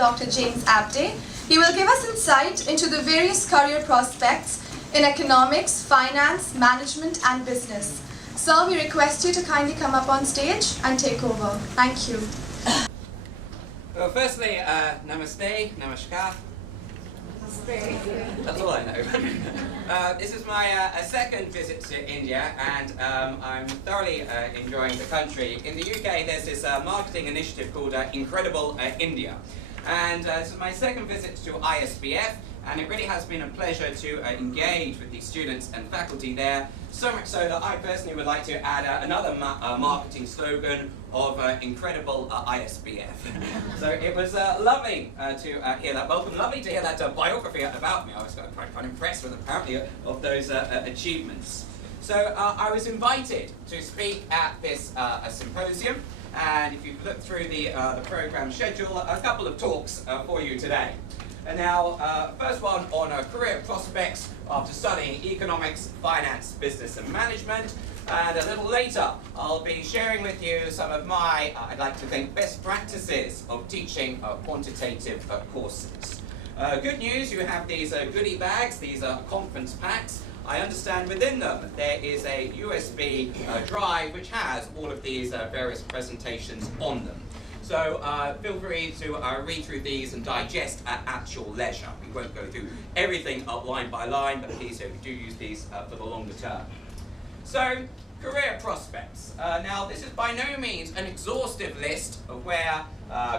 Dr. James Abdey. He will give us insight into the various career prospects in economics, finance, management, and business. Sir, we request you to kindly come up on stage and take over. Thank you. Well, firstly, namaste, namaskar. That's all I know. This is my second visit to India, and I'm thoroughly enjoying the country. In the UK, there's this marketing initiative called Incredible India. And this is my second visit to ISBF, and it really has been a pleasure to engage with the students and faculty there, so much so that I personally would like to add another marketing slogan of Incredible ISBF. So it was lovely to hear that welcome, lovely to hear that biography about me. I was quite impressed with apparently of those achievements. So I was invited to speak at this symposium, and if you look through the program schedule, a couple of talks for you today. And now, first one on career prospects after studying economics, finance, business and management. And a little later, I'll be sharing with you some of my, I'd like to think, best practices of teaching quantitative courses. Good news, you have these goodie bags, these conference packs. I understand within them there is a USB drive which has all of these various presentations on them. So feel free to read through these and digest at your leisure. We won't go through everything line by line, but please do use these for the longer term. So, career prospects. Now, this is by no means an exhaustive list of where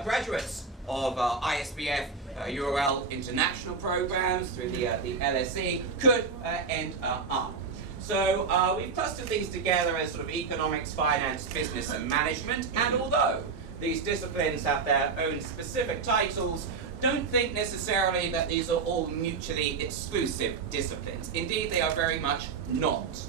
graduates of ISBF URL international programs through the LSE could end up. So we've clustered these together as sort of economics, finance, business and management, and although these disciplines have their own specific titles, don't think necessarily that these are all mutually exclusive disciplines. Indeed, they are very much not.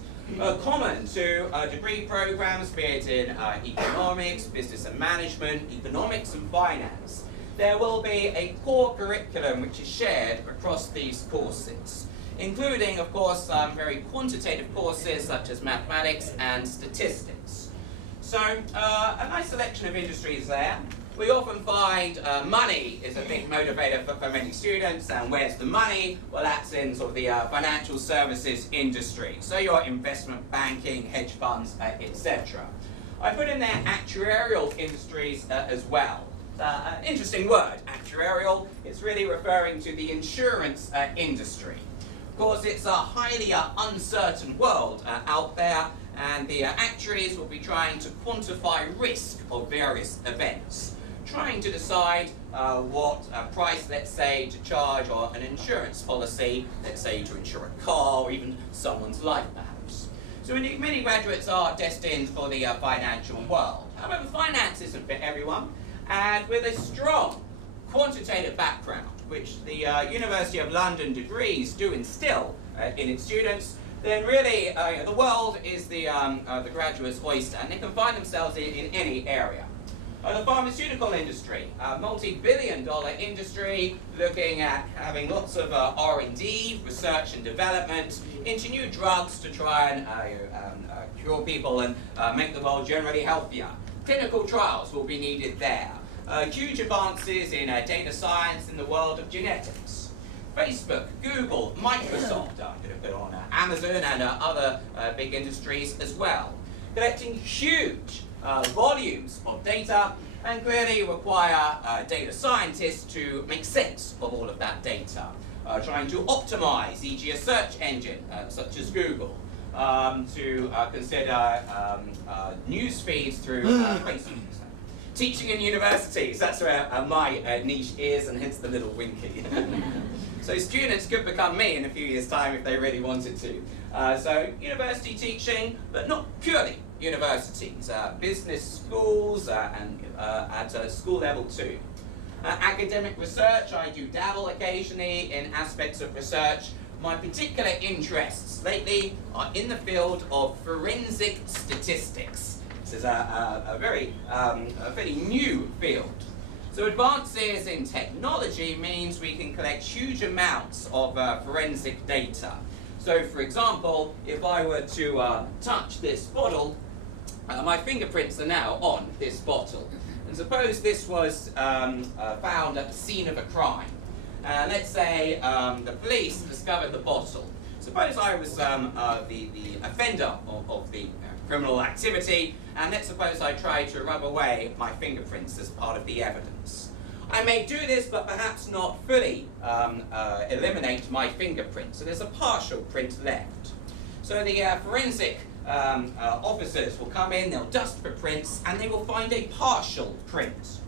Common to degree programs, be it in economics, business and management, economics and finance, there will be a core curriculum which is shared across these courses, including, of course, very quantitative courses such as mathematics and statistics. So, a nice selection of industries there. We often find money is a big motivator for many students, and where's the money? Well, that's in sort of the financial services industry. So your investment banking, hedge funds, etc. I put in there actuarial industries as well. An interesting word, actuarial. It's really referring to the insurance industry. Of course, it's a highly uncertain world out there, and the actuaries will be trying to quantify risk of various events, trying to decide what price, let's say, to charge on an insurance policy, let's say to insure a car or even someone's life perhaps. So indeed, many graduates are destined for the financial world. However, finance isn't for everyone, and with a strong quantitative background, which the University of London degrees do instill in its students, then really the world is the graduate's oyster, and they can find themselves in any area. The pharmaceutical industry, a multi-billion-dollar industry looking at having lots of R&D, research and development into new drugs to try and cure people and make the world generally healthier. Clinical trials will be needed there. Huge advances in data science in the world of genetics. Facebook, Google, Microsoft, on Amazon and other big industries as well, collecting huge volumes of data, and clearly require data scientists to make sense of all of that data, trying to optimize, e.g. a search engine such as Google, to consider news feeds through Facebook. Teaching in universities, that's where my niche is, and hence the little winky. So students could become me in a few years' time if they really wanted to. So university teaching, but not purely universities, business schools and at school level too. Academic research, I do dabble occasionally in aspects of research. My particular interests lately are in the field of forensic statistics. This is a very fairly new field. So advances in technology means we can collect huge amounts of forensic data. So for example, if I were to touch this bottle, my fingerprints are now on this bottle. And suppose this was found at the scene of a crime. Let's say the police discovered the bottle. Suppose I was the offender of the criminal activity, and let's suppose I tried to rub away my fingerprints as part of the evidence. I may do this, but perhaps not fully eliminate my fingerprint. So there's a partial print left. So the forensic officers will come in, they'll dust for prints, and they will find a partial print.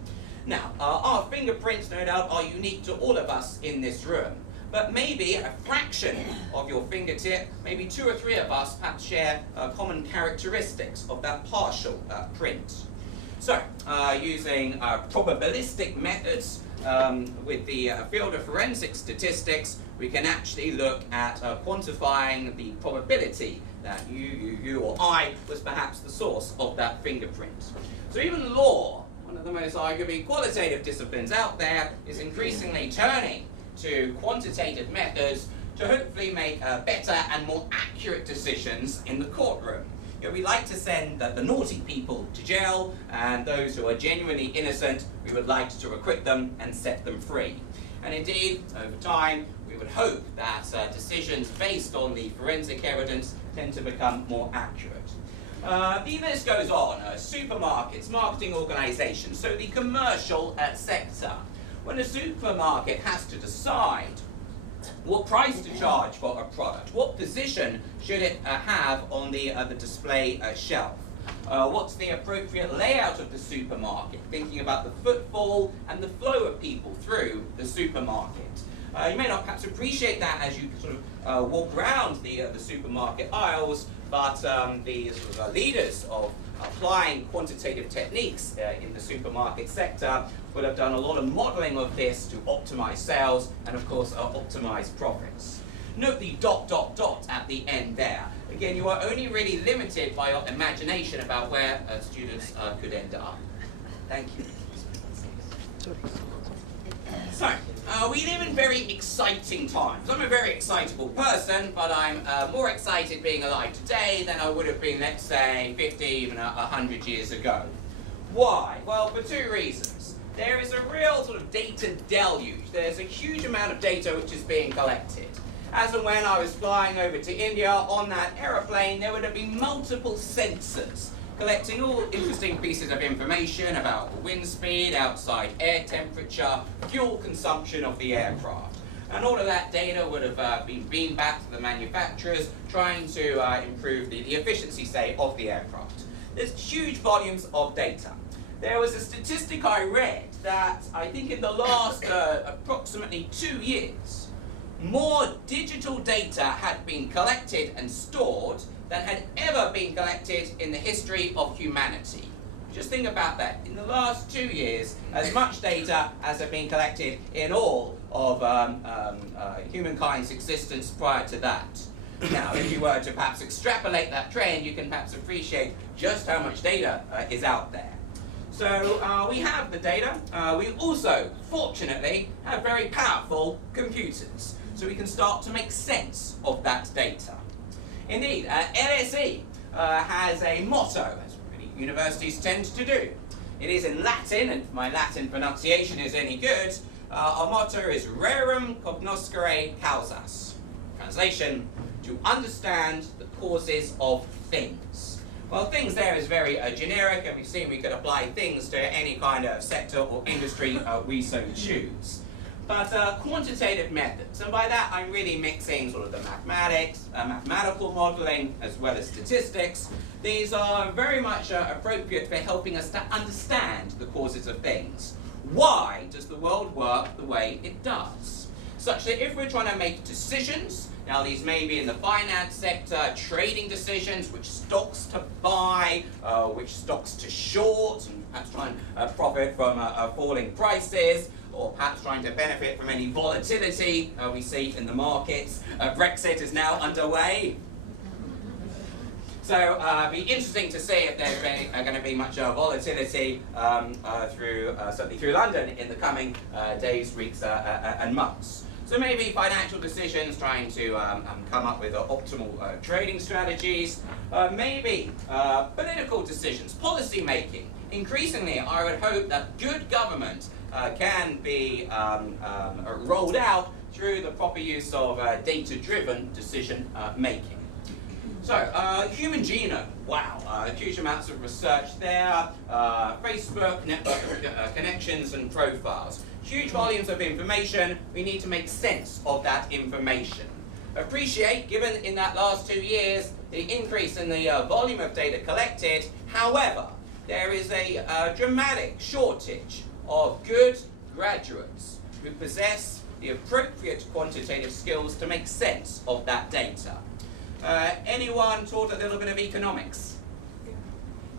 Now, our fingerprints, no doubt, are unique to all of us in this room, but maybe a fraction of your fingertip, maybe 2 or 3 of us perhaps share common characteristics of that partial print. So, using probabilistic methods with the field of forensic statistics, we can actually look at quantifying the probability that you or I was perhaps the source of that fingerprint. So even law, one of the most arguably qualitative disciplines out there, is increasingly turning to quantitative methods to hopefully make better and more accurate decisions in the courtroom. You know, we like to send the naughty people to jail, and those who are genuinely innocent, we would like to acquit them and set them free. And indeed, over time, we would hope that decisions based on the forensic evidence tend to become more accurate. The list goes on. Supermarkets, marketing organizations, so the commercial sector. When a supermarket has to decide what price to charge for a product, what position should it have on the display shelf, what's the appropriate layout of the supermarket, thinking about the footfall and the flow of people through the supermarket. You may not perhaps appreciate that as you sort of walk around the supermarket aisles, but the sort of leaders of applying quantitative techniques in the supermarket sector will have done a lot of modeling of this to optimize sales and, of course, optimize profits. Note the ... at the end there. Again, you are only really limited by your imagination about where students could end up. Thank you. So, we live in very exciting times. I'm a very excitable person, but I'm more excited being alive today than I would have been, let's say, 50, even 100 years ago. Why? Well, for 2 reasons. There is a real sort of data deluge. There's a huge amount of data which is being collected. As and when I was flying over to India on that aeroplane, there would have been multiple sensors collecting all interesting pieces of information about wind speed, outside air temperature, fuel consumption of the aircraft. And all of that data would have been beamed back to the manufacturers, trying to improve the efficiency, say, of the aircraft. There's huge volumes of data. There was a statistic I read that I think in the last approximately 2 years, more digital data had been collected and stored than had ever been collected in the history of humanity. Just think about that. In the last 2 years, as much data as had been collected in all of humankind's existence prior to that. Now, if you were to perhaps extrapolate that trend, you can perhaps appreciate just how much data is out there. So we have the data. We also, fortunately, have very powerful computers. So we can start to make sense of that data. Indeed, LSE has a motto, as many universities tend to do. It is in Latin, and if my Latin pronunciation is any good, our motto is rerum cognoscere causas. Translation, to understand the causes of things. Well, things there is very generic, and we've seen we could apply things to any kind of sector or industry we so choose. But quantitative methods, and by that I'm really mixing sort of the mathematics, mathematical modeling, as well as statistics. These are very much appropriate for helping us to understand the causes of things. Why does the world work the way it does? Such that if we're trying to make decisions, now these may be in the finance sector, trading decisions, which stocks to buy, which stocks to short, and perhaps try and profit from falling prices, or perhaps trying to benefit from any volatility we see in the markets. Brexit is now underway. So it'll be interesting to see if there's going to be much volatility certainly through London in the coming days, weeks and months. So maybe financial decisions, trying to come up with optimal trading strategies, maybe political decisions, policy making. Increasingly, I would hope that good government can be rolled out through the proper use of data-driven decision making. So, human genome, wow, huge amounts of research there, Facebook, network connections and profiles. Huge volumes of information, we need to make sense of that information. Appreciate, given in that last 2 years, the increase in the volume of data collected. However, there is a dramatic shortage of good graduates who possess the appropriate quantitative skills to make sense of that data. Anyone taught a little bit of economics?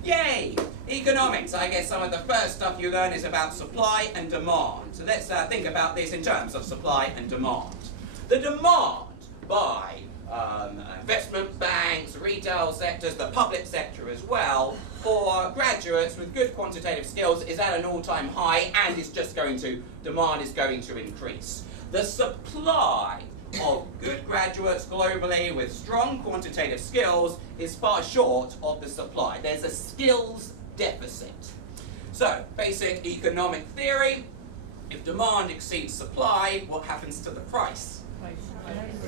Yay! Economics, I guess some of the first stuff you learn is about supply and demand. So let's think about this in terms of supply and demand. The demand by investment banks, retail sectors, the public sector as well, for graduates with good quantitative skills is at an all-time high and is just going to, demand is going to increase. The supply of good graduates globally with strong quantitative skills is far short of the supply. There's a skills deficit. So, basic economic theory, if demand exceeds supply, what happens to the price?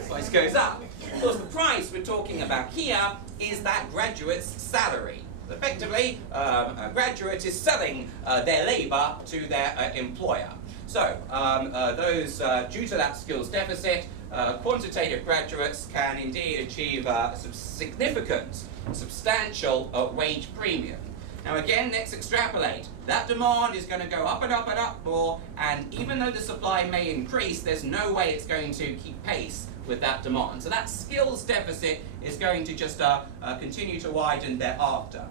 Price goes up. Of course, the price we're talking about here is that graduate's salary. Effectively, a graduate is selling their labour to their employer. So, those due to that skills deficit, quantitative graduates can indeed achieve a significant, substantial wage premium. Now again, let's extrapolate. That demand is going to go up and up and up more, and even though the supply may increase, there's no way it's going to keep pace with that demand. So that skills deficit is going to just continue to widen thereafter.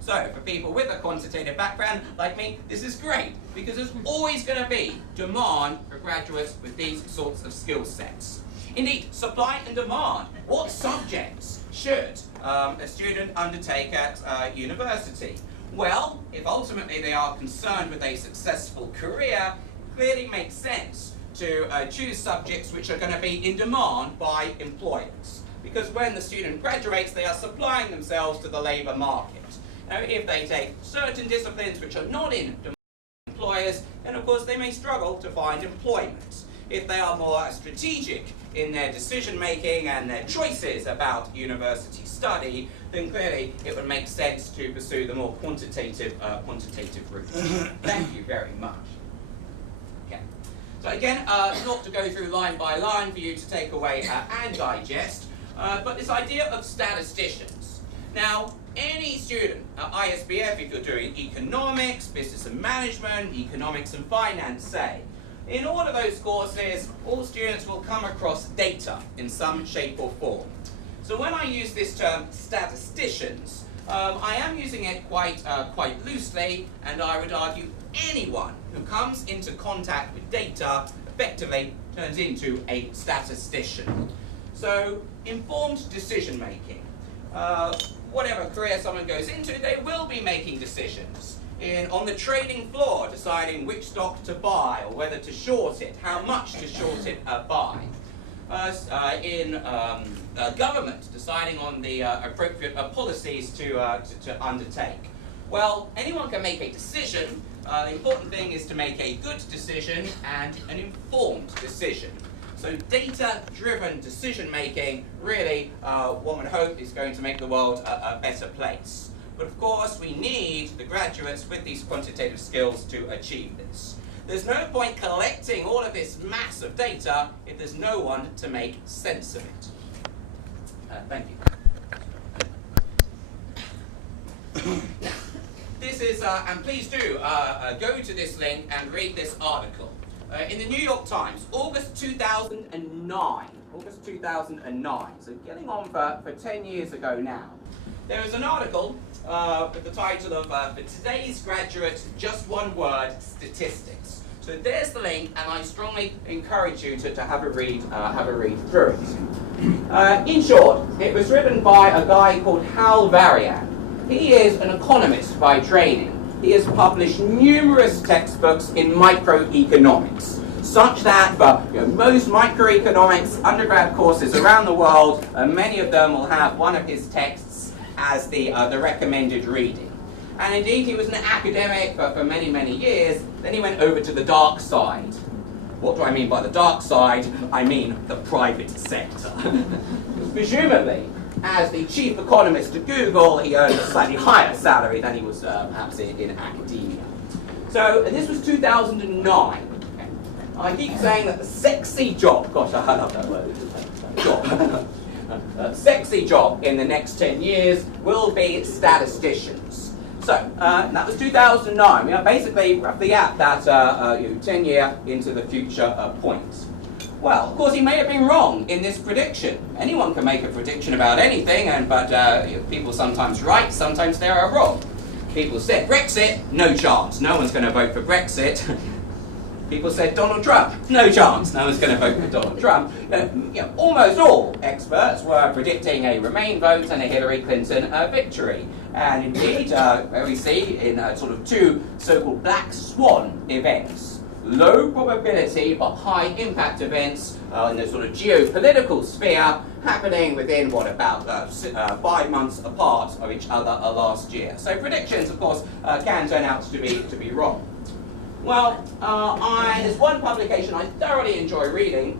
So for people with a quantitative background like me, this is great, because there's always going to be demand for graduates with these sorts of skill sets. Indeed, supply and demand. What subjects should a student undertake at university? Well, if ultimately they are concerned with a successful career, it clearly makes sense to choose subjects which are going to be in demand by employers. Because when the student graduates, they are supplying themselves to the labour market. Now, if they take certain disciplines which are not in demand by employers, then of course they may struggle to find employment. If they are more strategic in their decision making and their choices about university study, then clearly it would make sense to pursue the more quantitative route. Thank you very much. Okay. So again, not to go through line by line for you to take away and digest, but this idea of statisticians. Now, any student at ISBF, if you're doing economics, business and management, economics and finance, say, in all of those courses, all students will come across data in some shape or form. So when I use this term statisticians, I am using it quite loosely, and I would argue anyone who comes into contact with data effectively turns into a statistician. So informed decision making. Whatever career someone goes into, they will be making decisions. On the trading floor, deciding which stock to buy or whether to short it, how much to short it by. In government, deciding on the appropriate policies to undertake. Well, anyone can make a decision. The important thing is to make a good decision and an informed decision. So data-driven decision-making really, one would hope, is going to make the world a better place. But of course, we need the graduates with these quantitative skills to achieve this. There's no point collecting all of this mass of data if there's no one to make sense of it. Thank you. This is, and please do go to this link and read this article. In the New York Times, August 2009. August 2009, so getting on for 10 years ago now. There is an article with the title of For Today's Graduates, Just One Word, Statistics. So there's the link, and I strongly encourage you to have a read through it. In short, it was written by a guy called Hal Varian. He is an economist by training. He has published numerous textbooks in microeconomics. such that for most microeconomics undergrad courses around the world, many of them will have one of his texts as the recommended reading. And indeed, he was an academic for many, many years. Then he went over to the dark side. What do I mean by the dark side? I mean the private sector. Presumably, as the chief economist at Google, he earned a slightly higher salary than he was perhaps in academia. So, and this was 2009. I keep saying that the sexy job, gosh, I love that word, job. Sexy job in the next 10 years will be statisticians. So, that was 2009. We are basically roughly at that 10-year into the future point. Well, of course, he may have been wrong in this prediction. Anyone can make a prediction about anything, but people sometimes right, sometimes they are wrong. People said Brexit, no chance. No one's going to vote for Brexit. People said Donald Trump, no chance. No one's going to vote for Donald Trump. Almost all experts were predicting a Remain vote and a Hillary Clinton victory. And indeed, we see in sort of two so-called black swan events. Low probability but high impact events in the sort of geopolitical sphere happening within about 5 months apart of each other last year. So predictions, of course, can turn out to be wrong. Well, there's one publication I thoroughly enjoy reading,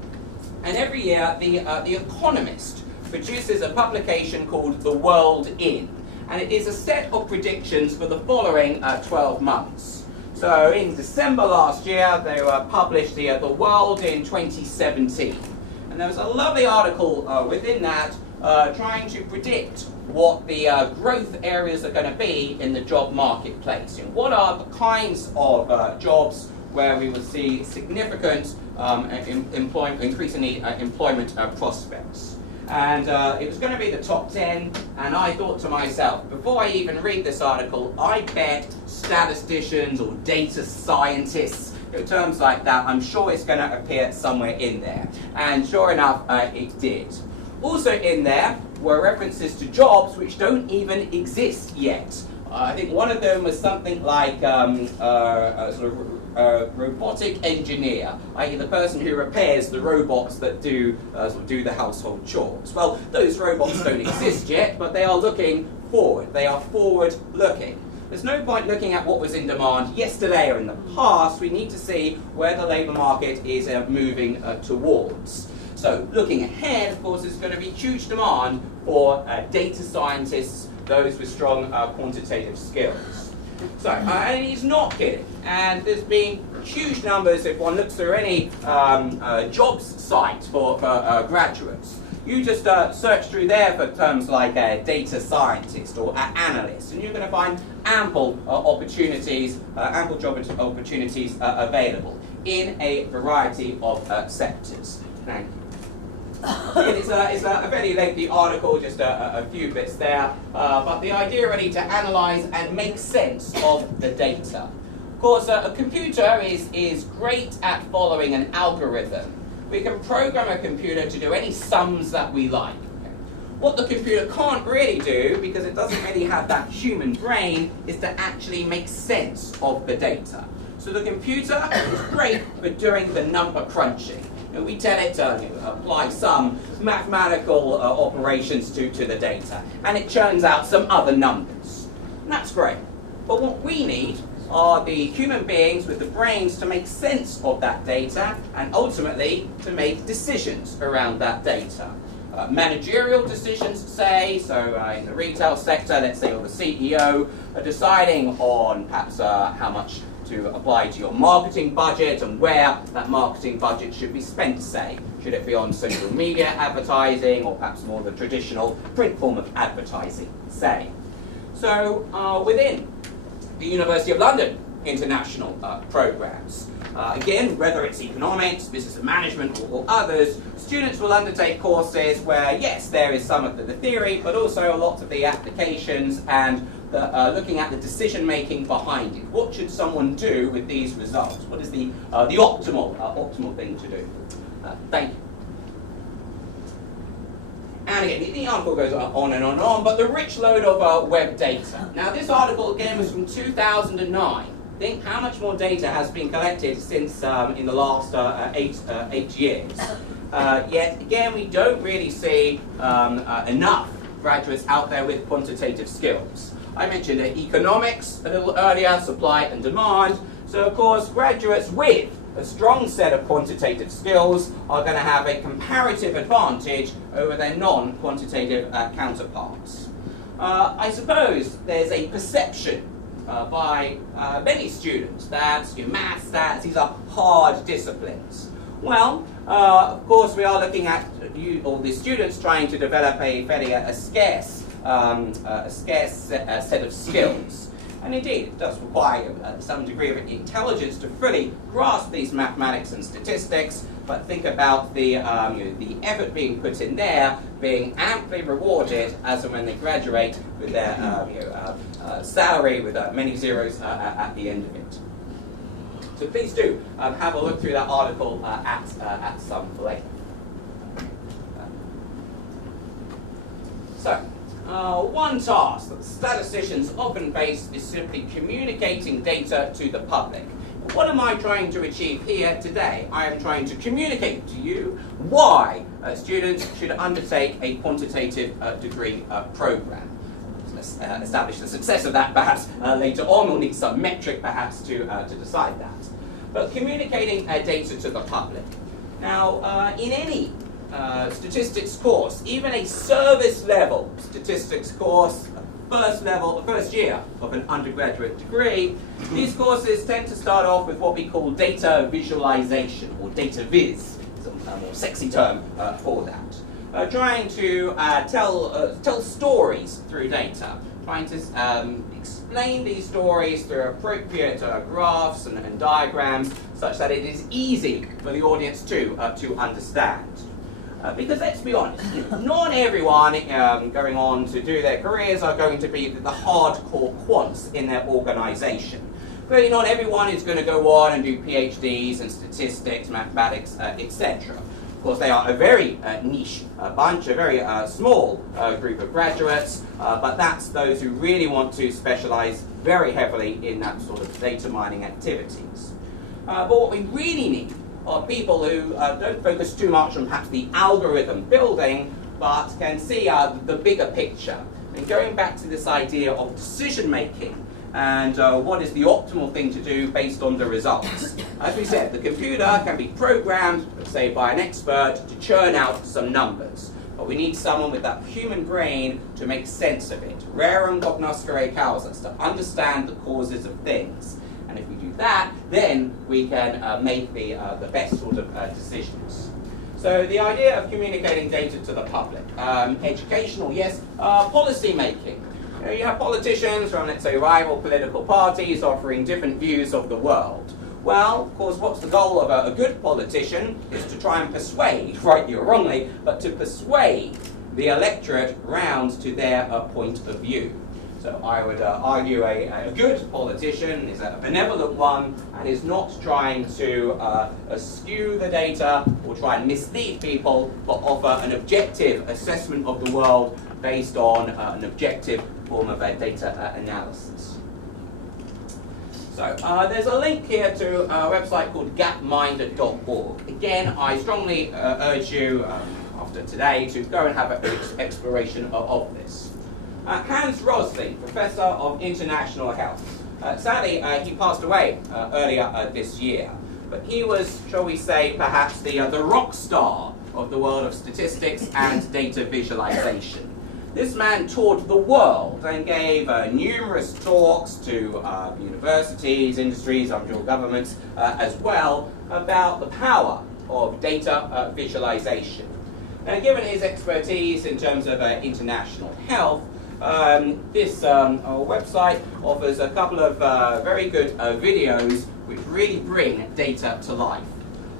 and every year the Economist produces a publication called The World In, and it is a set of predictions for the following 12 months. So in December last year, they published the World in 2017. And there was a lovely article within that trying to predict what the growth areas are going to be in the job marketplace. What are the kinds of jobs where we will see significant increasingly employment prospects. And it was going to be the top 10, and I thought to myself, before I even read this article, I bet statisticians or data scientists, terms like that, I'm sure it's going to appear somewhere in there. And sure enough, it did. Also in there were references to jobs which don't even exist yet. I think one of them was something like robotic engineer, i.e. the person who repairs the robots that do the household chores. Well, those robots don't exist yet, but they are looking forward. They are forward-looking. There's no point looking at what was in demand yesterday or in the past. We need to see where the labour market is moving towards. So, looking ahead, of course, there's going to be huge demand for data scientists, those with strong quantitative skills. So, and he's not kidding. And there's been huge numbers, if one looks through any jobs site for graduates. You just search through there for terms like data scientist or analyst, and you're going to find ample opportunities, ample job opportunities available in a variety of sectors. Thank you. It's a very lengthy article, just a few bits there, but the idea really to analyse and make sense of the data. Of course, a computer is great at following an algorithm. We can program a computer to do any sums that we like. What the computer can't really do, because it doesn't really have that human brain, is to actually make sense of the data. So the computer is great for doing the number crunching. We tell it to apply some mathematical operations to the data, and it churns out some other numbers. And that's great. But what we need are the human beings with the brains to make sense of that data and ultimately to make decisions around that data. Managerial decisions, say, so in the retail sector, let's say you're the CEO, deciding on perhaps how much to apply to your marketing budget and where that marketing budget should be spent, say. Should it be on social media advertising or perhaps more the traditional print form of advertising, say. So within the University of London international programs, again, whether it's economics, business and management or others, students will undertake courses where, yes, there is some of the theory, but also a lot of the applications and looking at the decision-making behind it. What should someone do with these results? What is the optimal thing to do? Thank you. And again, the article goes on and on and on, but the rich load of web data. Now, this article, again, was from 2009. think how much more data has been collected since in the last 8 years. Yet again, we don't really see enough graduates out there with quantitative skills. I mentioned economics a little earlier, supply and demand. So of course, graduates with a strong set of quantitative skills are going to have a comparative advantage over their non-quantitative counterparts. I suppose there's a perception by many students that maths, stats, these are hard disciplines. Well, of course, we are looking at all the students trying to develop a fairly scarce set of skills. And indeed, it does require some degree of intelligence to fully grasp these mathematics and statistics, but think about the effort being put in there being amply rewarded as and when they graduate with their salary with many zeros at the end of it. So please do have a look through that article at some length. So, one task that statisticians often face is simply communicating data to the public. What am I trying to achieve here today? I am trying to communicate to you why students should undertake a quantitative degree program. Establish the success of that perhaps later on. We'll need some metric perhaps to decide that. But communicating data to the public. Now, in any statistics course, even a service level statistics course, first year of an undergraduate degree, these courses tend to start off with what we call data visualization, or data viz, is a more sexy term for that. Trying to tell stories through data, trying to explain these stories through appropriate graphs and diagrams, such that it is easy for the audience to understand. Because let's be honest, not everyone going on to do their careers are going to be the hardcore quants in their organisation. Clearly not everyone is going to go on and do PhDs in statistics, mathematics, etc. Of course, they are a very niche bunch, a very small group of graduates, but that's those who really want to specialise very heavily in that sort of data mining activities. But what we really need are people who don't focus too much on perhaps the algorithm building, but can see the bigger picture. And going back to this idea of decision making and what is the optimal thing to do based on the results. As we said, the computer can be programmed, say by an expert, to churn out some numbers. But we need someone with that human brain to make sense of it. Rerum cognoscere causas, to understand the causes of things. And if we do that, then we can make the best sort of decisions. So the idea of communicating data to the public. Educational, yes. Policy making. You have politicians from, let's say, rival political parties offering different views of the world. Well, of course, what's the goal of a good politician is to try and persuade, rightly or wrongly, but to persuade the electorate round to their point of view. So I would argue a good politician is a benevolent one and is not trying to skew the data or try and mislead people, but offer an objective assessment of the world based on an objective form of data analysis. So there's a link here to a website called gapminder.org. Again, I strongly urge you after today to go and have an exploration of this. Hans Rosling, Professor of International Health. Sadly, he passed away earlier this year, but he was, shall we say, perhaps the rock star of the world of statistics and data visualization. This man toured the world and gave numerous talks to universities, industries, I'm sure governments as well, about the power of data visualization. Now, given his expertise in terms of international health, this website offers a couple of very good videos which really bring data to life.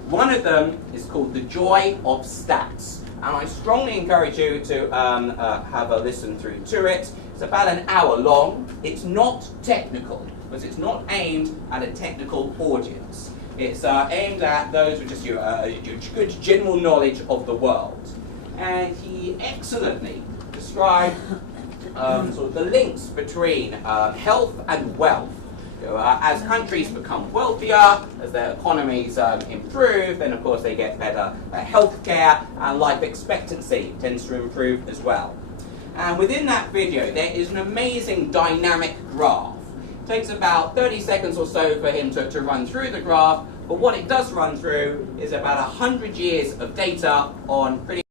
One of them is called The Joy of Stats. And I strongly encourage you to have a listen through to it. It's about an hour long. It's not technical, because it's not aimed at a technical audience. It's aimed at those with just your good general knowledge of the world. And he excellently described sort of the links between health and wealth. As countries become wealthier, as their economies improve, then of course they get better healthcare, and life expectancy tends to improve as well. And within that video, there is an amazing dynamic graph. It takes about 30 seconds or so for him to run through the graph, but what it does run through is about 100 years of data on pretty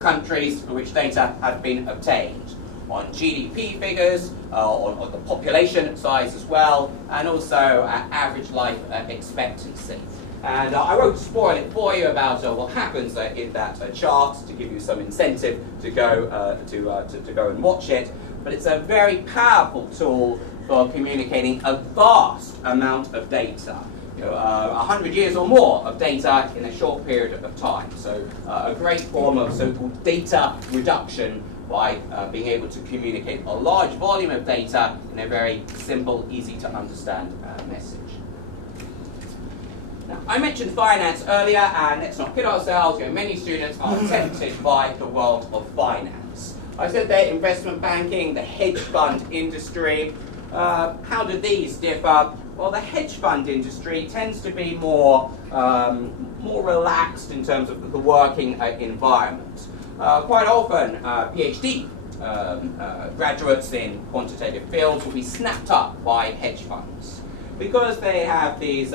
countries for which data have been obtained, on GDP figures, on the population size as well, and also average life expectancy. And I won't spoil it for you about what happens in that chart to give you some incentive to go to go and watch it. But it's a very powerful tool for communicating a vast amount of data. 100 years or more of data in a short period of time. So a great form of so-called data reduction by being able to communicate a large volume of data in a very simple, easy to understand message. Now, I mentioned finance earlier, and let's not kid ourselves, many students are tempted by the world of finance. I said there, investment banking, the hedge fund industry. How do these differ? Well, the hedge fund industry tends to be more relaxed in terms of the working environment. Quite often, PhD graduates in quantitative fields will be snapped up by hedge funds because they have these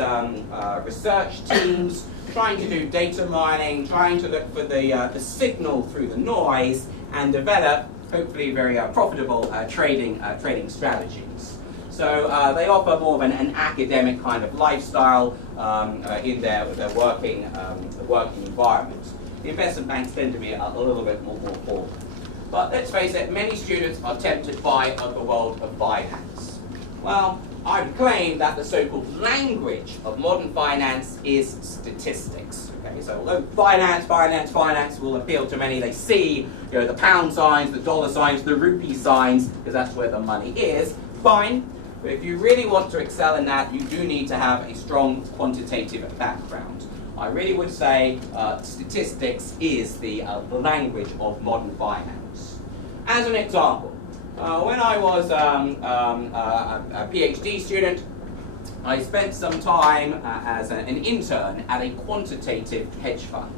research teams trying to do data mining, trying to look for the signal through the noise and develop, hopefully, very profitable trading strategies. So they offer more of an academic kind of lifestyle in their working environment. The investment banks tend to be a little bit more formal. But let's face it, many students are tempted by the world of finance. Well, I would claim that the so-called language of modern finance is statistics. Okay, so although finance will appeal to many, they see the pound signs, the dollar signs, the rupee signs, because that's where the money is. Fine. But if you really want to excel in that, you do need to have a strong quantitative background. I really would say statistics is the language of modern finance. As an example, when I was a PhD student, I spent some time as an intern at a quantitative hedge fund.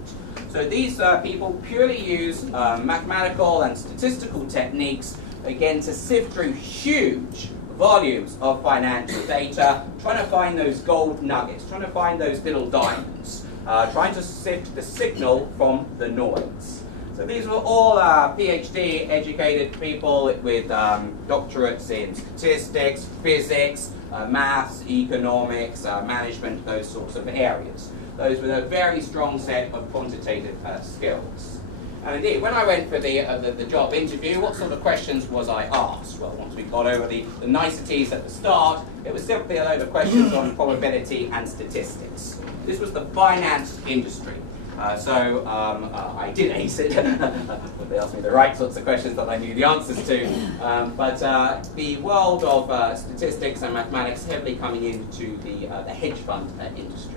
So these people purely use mathematical and statistical techniques, again, to sift through huge volumes of financial data, trying to find those gold nuggets, trying to find those little diamonds, trying to sift the signal from the noise. So these were all PhD educated people with doctorates in statistics, physics, maths, economics, management, those sorts of areas. Those with a very strong set of quantitative skills. And indeed, when I went for the job interview, what sort of questions was I asked? Well, once we got over the niceties at the start, it was simply a load of questions on probability and statistics. This was the finance industry. So I did ace it. They asked me the right sorts of questions that I knew the answers to. But the world of statistics and mathematics heavily coming into the hedge fund industry.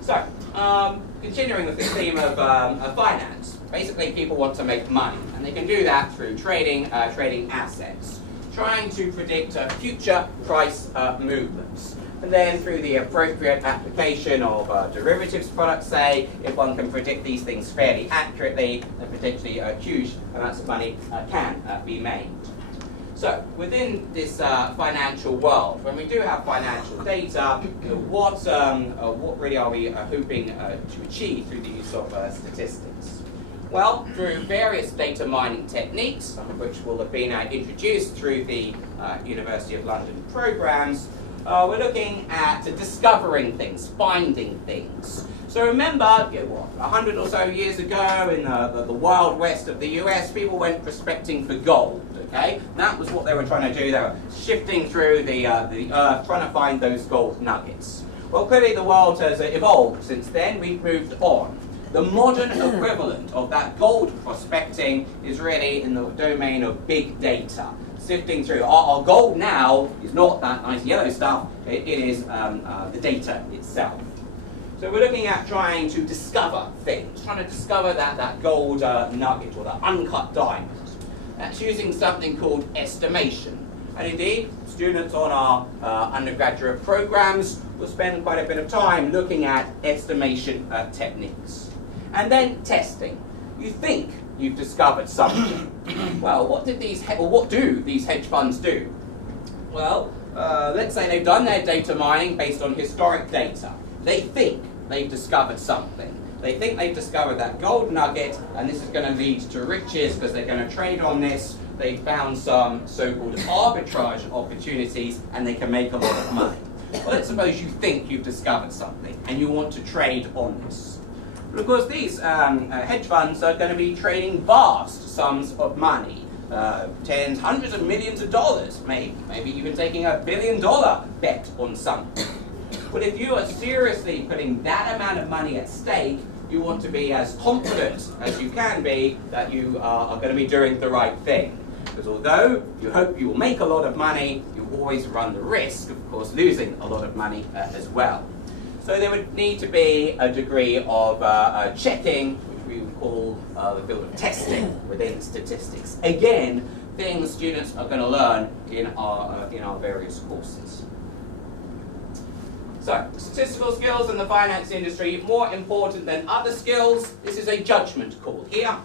So, continuing with the theme of finance, basically people want to make money, and they can do that through trading assets, trying to predict future price movements. And then through the appropriate application of derivatives products, say, if one can predict these things fairly accurately, then potentially huge amounts of money can be made. So, within this financial world, when we do have financial data, what really are we hoping to achieve through the use of statistics? Well, through various data mining techniques, some of which will have been introduced through the University of London programs, we're looking at discovering things, finding things. So remember, 100 or so years ago in the wild west of the US, people went prospecting for gold. Okay, that was what they were trying to do. They were shifting through the earth, trying to find those gold nuggets. Well, clearly the world has evolved since then. We've moved on. The modern equivalent of that gold prospecting is really in the domain of big data. Sifting through. Our gold now is not that nice yellow stuff. It is the data itself. So we're looking at trying to discover things, trying to discover that gold nugget or that uncut diamond. That's using something called estimation. And indeed, students on our undergraduate programs will spend quite a bit of time looking at estimation techniques. And then testing. You think you've discovered something. Well, what do these hedge funds do? Well, let's say they've done their data mining based on historic data. They think they've discovered something. They think they've discovered that gold nugget, and this is going to lead to riches because they're going to trade on this. They found some so-called arbitrage opportunities, and they can make a lot of money. Well, let's suppose you think you've discovered something, and you want to trade on this. But of course, these hedge funds are going to be trading vast sums of money. Tens, hundreds of millions of dollars, maybe even taking $1 billion bet on something. But if you are seriously putting that amount of money at stake, you want to be as confident as you can be that you are going to be doing the right thing. Because although you hope you will make a lot of money, you always run the risk, of course, losing a lot of money as well. So there would need to be a degree of checking, which we would call the field of testing within statistics. Again, things students are going to learn in our various courses. So, statistical skills in the finance industry, more important than other skills. This is a judgment call here.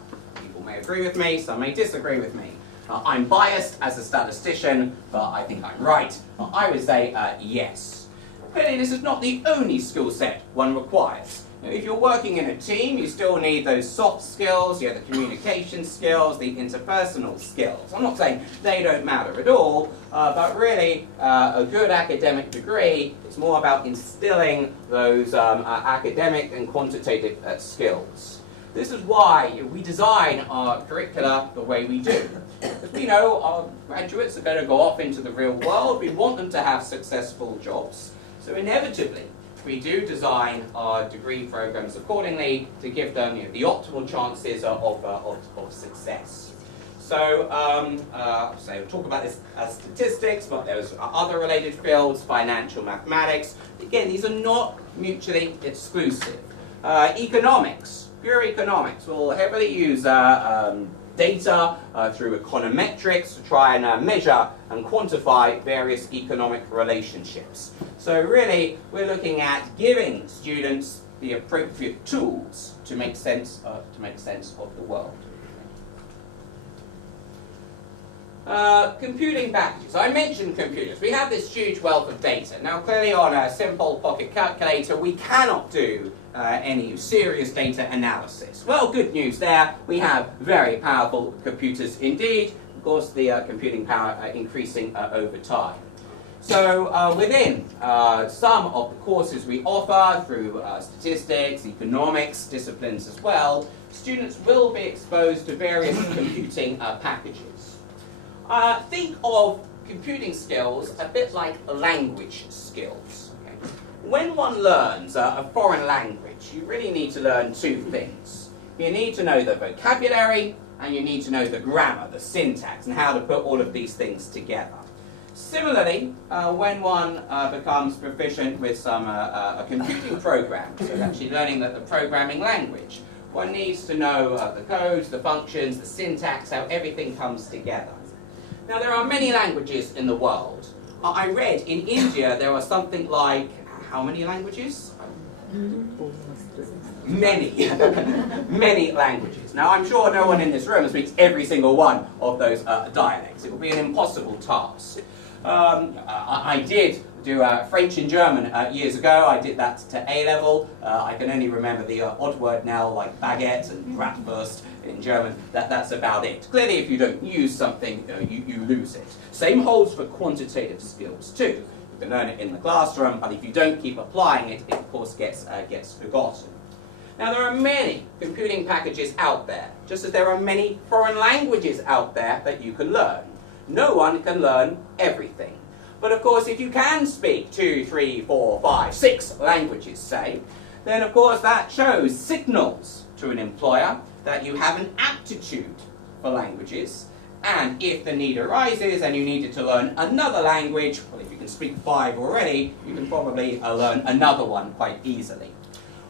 People may agree with me, some may disagree with me. I'm biased as a statistician, but I think I'm right. I would say yes. Clearly, this is not the only skill set one requires. If you're working in a team, you still need those soft skills, the communication skills, the interpersonal skills. I'm not saying they don't matter at all, but really a good academic degree is more about instilling those academic and quantitative skills. This is why we design our curricula the way we do. Because we know our graduates are going to go off into the real world. We want them to have successful jobs. So inevitably, we do design our degree programs accordingly to give them the optimal chances of success. So, we'll talk about this as statistics, but there's other related fields, financial mathematics. Again, these are not mutually exclusive. Economics, pure economics, will heavily use data through econometrics to try and measure and quantify various economic relationships. So really, we're looking at giving students the appropriate tools to make sense of the world. Computing packages. I mentioned computers. We have this huge wealth of data. Now, clearly on a simple pocket calculator, we cannot do any serious data analysis. Well, good news there. We have very powerful computers indeed. Of course, the computing power increasing over time. So within some of the courses we offer through statistics, economics, disciplines as well, students will be exposed to various computing packages. Think of computing skills a bit like language skills. Okay? When one learns a foreign language, you really need to learn two things. You need to know the vocabulary, and you need to know the grammar, the syntax, and how to put all of these things together. Similarly, when one becomes proficient with some a computing program, so actually learning the programming language, one needs to know the codes, the functions, the syntax, how everything comes together. Now, there are many languages in the world. I read in India there are something like, how many languages? Many. Many languages. Now, I'm sure no one in this room speaks every single one of those dialects. It would be an impossible task. I did do French and German years ago. I did that to A-level. I can only remember the odd word now, like baguette and bratwurst in German. That's about it. Clearly, if you don't use something, you lose it. Same holds for quantitative skills too. You can learn it in the classroom, but if you don't keep applying it, it of course gets forgotten. Now, there are many computing packages out there, just as there are many foreign languages out there that you can learn. No one can learn everything. But of course, if you can speak 2, 3, 4, 5, 6 languages, say, then of course that shows signals to an employer that you have an aptitude for languages. And if the need arises and you needed to learn another language, well, if you can speak 5 already, you can probably learn another one quite easily.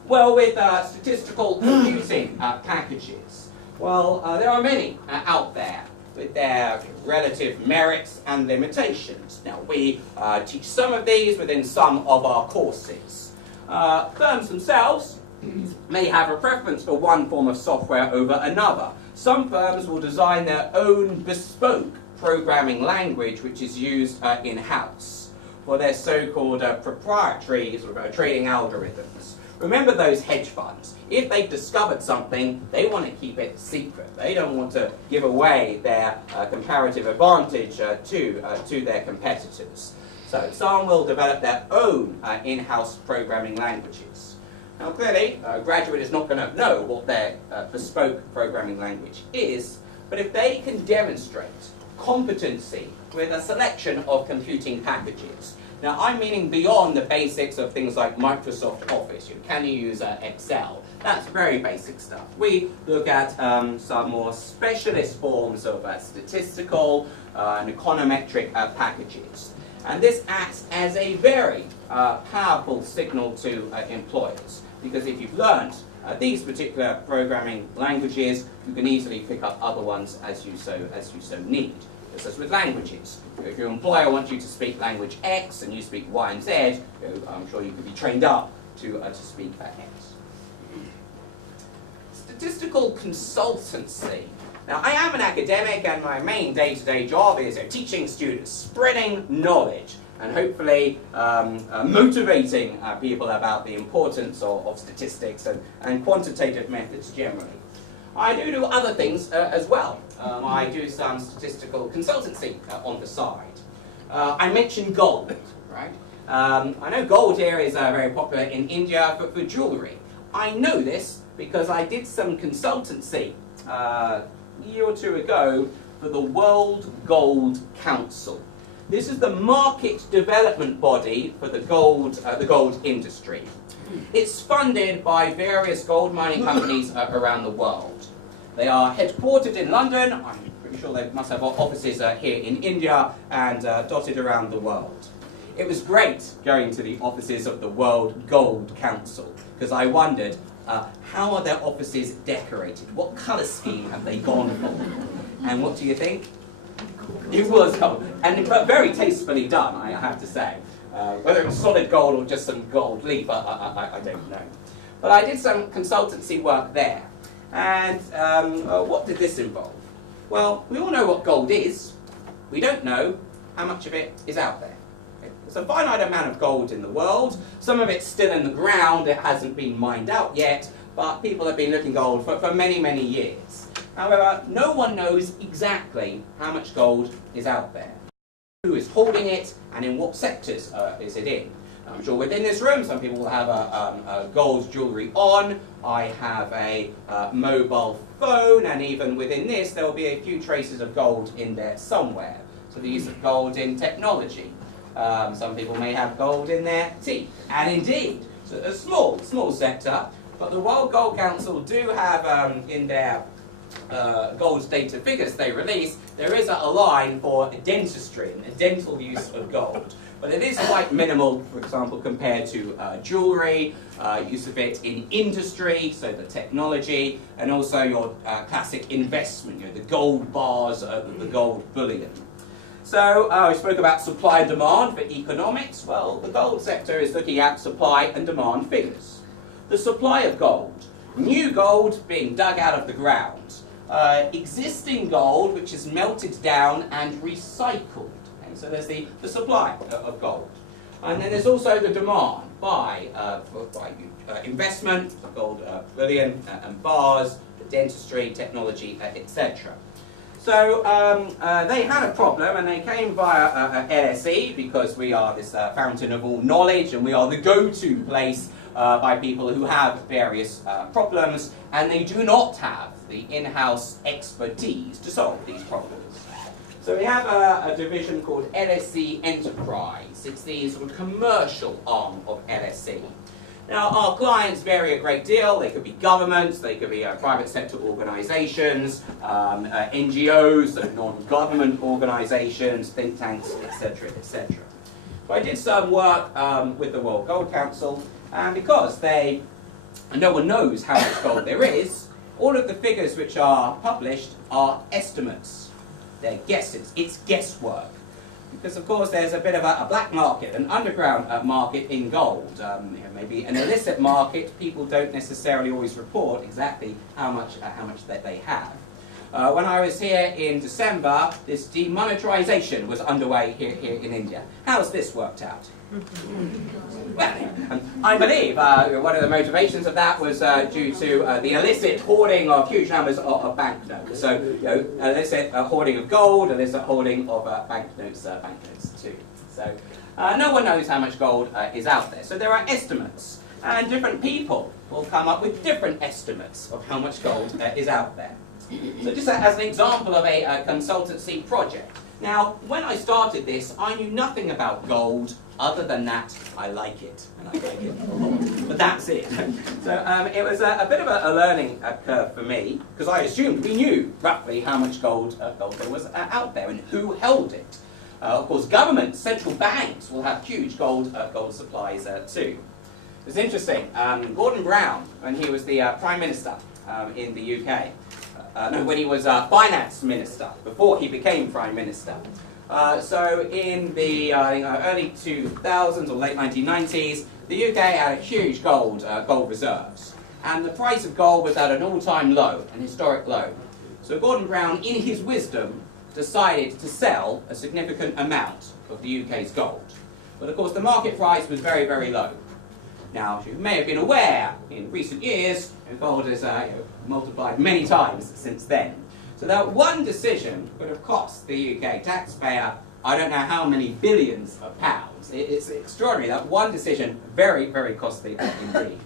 Well, with statistical computing packages, well, there are many out there. with their relative merits and limitations. Now, we teach some of these within some of our courses. Firms themselves may have a preference for one form of software over another. Some firms will design their own bespoke programming language which is used in-house for their so-called proprietary sort of, trading algorithms. Remember those hedge funds. If they've discovered something, they want to keep it secret. They don't want to give away their comparative advantage to their competitors. So some will develop their own in-house programming languages. Now clearly, a graduate is not going to know what their bespoke programming language is, but if they can demonstrate competency with a selection of computing packages. Now I'm meaning beyond the basics of things like Microsoft Office. Can you use Excel? That's very basic stuff. We look at some more specialist forms of statistical and econometric packages. And this acts as a very powerful signal to employers, because if you've learned these particular programming languages, you can easily pick up other ones as you so need. Just as with languages. If your employer wants you to speak language X and you speak Y and Z, I'm sure you could be trained up to speak X. Statistical consultancy. Now, I am an academic and my main day-to-day job is teaching students, spreading knowledge, and hopefully motivating people about the importance of statistics and quantitative methods generally. I do other things as well. I do some statistical consultancy on the side. I mentioned gold, right? I know gold here is very popular in India for jewellery. I know this because I did some consultancy a year or two ago for the World Gold Council. This is the market development body for the gold industry. It's funded by various gold mining companies around the world. They are headquartered in London. I'm pretty sure they must have offices here in India and dotted around the world. It was great going to the offices of the World Gold Council because I wondered, how are their offices decorated? What colour scheme have they gone for? And what do you think? It was gold, and very tastefully done, I have to say. Whether it was solid gold or just some gold leaf, I don't know. But I did some consultancy work there. And what did this involve? Well, we all know what gold is. We don't know how much of it is out there. There's a finite amount of gold in the world. Some of it's still in the ground. It hasn't been mined out yet. But people have been looking gold for many, many years. However, no one knows exactly how much gold is out there. Who is holding it and in what sectors is it in? I'm sure within this room some people will have a gold jewellery on. I have a mobile phone, and even within this there will be a few traces of gold in there somewhere. So the use of gold in technology. Some people may have gold in their teeth. And indeed, so a small sector, but the World Gold Council do have in their gold data figures they release, there is a line for dentistry and the dental use of gold. But it is quite minimal, for example, compared to jewellery, use of it in industry, so the technology, and also your classic investment, the gold bars, the gold bullion. So we spoke about supply and demand for economics. Well, the gold sector is looking at supply and demand figures. The supply of gold, new gold being dug out of the ground, existing gold which is melted down and recycled. Okay, so there's the supply of gold. And then there's also the demand by investment, the gold bullion and bars, the dentistry, technology, etc. So they had a problem and they came via LSE because we are this fountain of all knowledge and we are the go-to place by people who have various problems and they do not have the in-house expertise to solve these problems. So we have a division called LSE Enterprise. It's the sort of commercial arm of LSE. Now our clients vary a great deal. They could be governments, they could be private sector organisations, NGOs, so non-government organisations, think tanks, etc., etc. So I did some work with the World Gold Council, and because no one knows how much gold there is, all of the figures which are published are estimates. They're guesses. It's guesswork. Because, of course, there's a bit of a black market, an underground market in gold. Maybe an illicit market. People don't necessarily always report exactly how much that they have. When I was here in December, this demonetization was underway here in India. How's this worked out? Well, I believe one of the motivations of that was due to the illicit hoarding of huge numbers of banknotes. So, illicit hoarding of gold, illicit hoarding of banknotes too. So, no one knows how much gold is out there. So there are estimates, and different people will come up with different estimates of how much gold is out there. So just as an example of a consultancy project. Now, when I started this, I knew nothing about gold, other than that, I like it, and I like it a lot. But that's it. So it was a bit of a learning curve for me, because I assumed we knew roughly how much gold there was out there and who held it. Of course, governments, central banks will have huge gold supplies too. It's interesting. Gordon Brown, when he was the Prime Minister in the UK, when he was finance minister, before he became prime minister. So in the early 2000s or late 1990s, the UK had a huge gold reserves. And the price of gold was at an all-time low, an historic low. So Gordon Brown, in his wisdom, decided to sell a significant amount of the UK's gold. But of course the market price was very, very low. Now, as you may have been aware, in recent years, gold has multiplied many times since then. So that one decision could have cost the UK taxpayer, I don't know how many billions of pounds. It's extraordinary. That one decision, very, very costly indeed.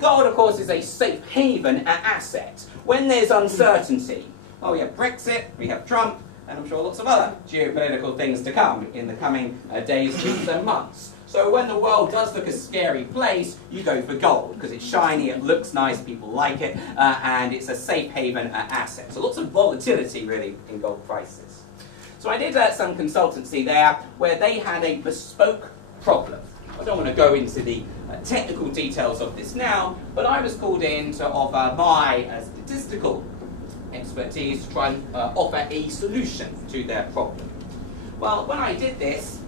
Gold, of course, is a safe haven asset. When there's uncertainty, well, we have Brexit, we have Trump, and I'm sure lots of other geopolitical things to come in the coming days, weeks and months. So when the world does look a scary place, you go for gold, because it's shiny, it looks nice, people like it, and it's a safe haven asset. So lots of volatility, really, in gold prices. So I did some consultancy there, where they had a bespoke problem. I don't want to go into the technical details of this now, but I was called in to offer my statistical expertise to try and offer a solution to their problem. Well, when I did this,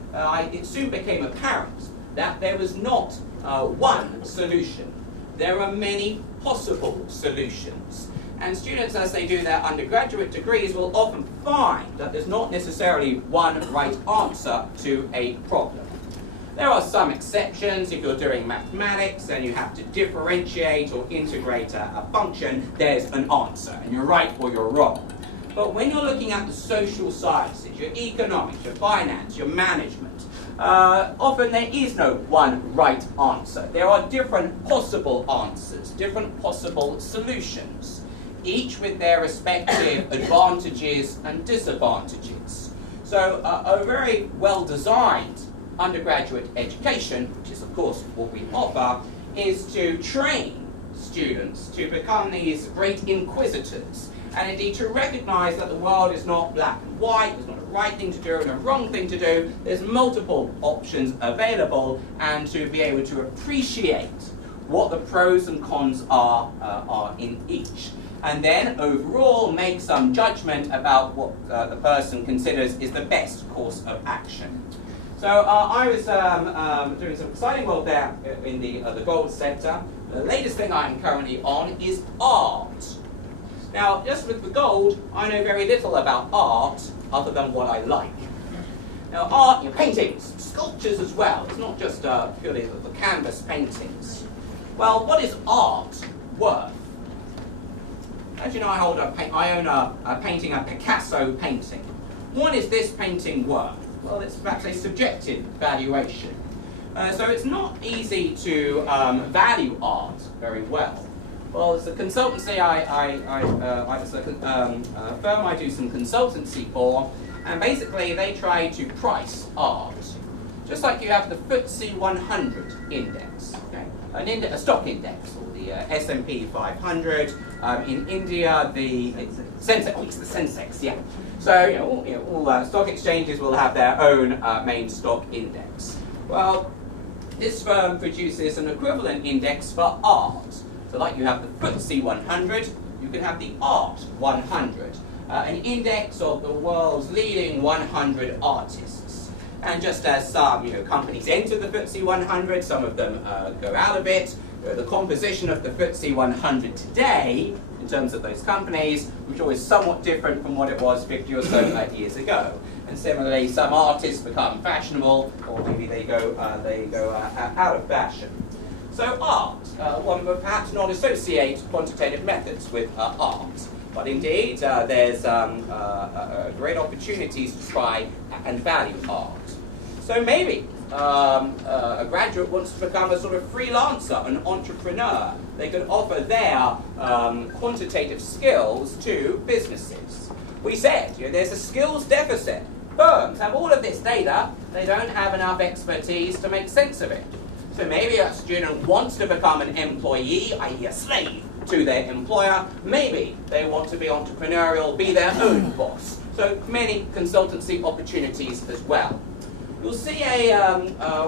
it soon became apparent that there was not one solution. There are many possible solutions. And students, as they do their undergraduate degrees, will often find that there's not necessarily one right answer to a problem. There are some exceptions. If you're doing mathematics and you have to differentiate or integrate a function, there's an answer, and you're right or you're wrong. But when you're looking at the social sciences, your economics, your finance, your management, often there is no one right answer. There are different possible answers, different possible solutions, each with their respective advantages and disadvantages. So a very well-designed undergraduate education, which is of course what we offer, is to train students to become these great inquisitors, and indeed to recognise that the world is not black and white, there's not a right thing to do and a wrong thing to do, there's multiple options available, and to be able to appreciate what the pros and cons are in each. And then overall make some judgment about what the person considers is the best course of action. So I was doing some exciting work there in the gold sector. The latest thing I'm currently on is art. Now, just with the gold, I know very little about art other than what I like. Now, art, paintings, sculptures as well. It's not just purely the canvas paintings. Well, what is art worth? As you know, I own a painting, a Picasso painting. What is this painting worth? Well, it's perhaps a subjective valuation. So it's not easy to value art very well. Well, it's a consultancy, it's a firm I do some consultancy for, and basically they try to price art. Just like you have the FTSE 100 index, okay? A stock index, or the S&P 500. In India, the Sensex, yeah. So all stock exchanges will have their own main stock index. Well, this firm produces an equivalent index for art. So like you have the FTSE 100, you can have the Art 100. an index of the world's leading 100 artists. And just as some companies enter the FTSE 100, some of them go out of it, the composition of the FTSE 100 today, in terms of those companies, which is somewhat different from what it was 50 or so years ago. And similarly, some artists become fashionable, or maybe they go out of fashion. So art, one would perhaps not associate quantitative methods with art, but indeed there's great opportunities to try and value art. So maybe a graduate wants to become a sort of freelancer, an entrepreneur. They could offer their quantitative skills to businesses. We said there's a skills deficit. Firms have all of this data, they don't have enough expertise to make sense of it. So maybe a student wants to become an employee, i.e. a slave to their employer. Maybe they want to be entrepreneurial, be their own boss. So many consultancy opportunities as well. You'll see a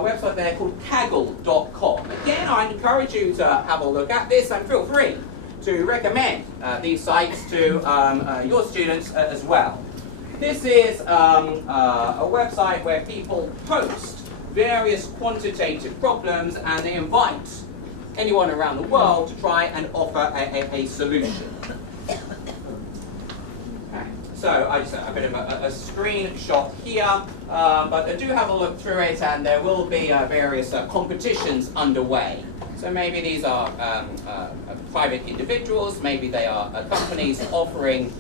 website there called Kaggle.com. Again, I encourage you to have a look at this and feel free to recommend these sites to your students as well. This is a website where people post various quantitative problems and they invite anyone around the world to try and offer a solution. So I just have a bit of a screenshot here, but do have a look through it, and there will be various competitions underway. So maybe these are private individuals, maybe they are companies offering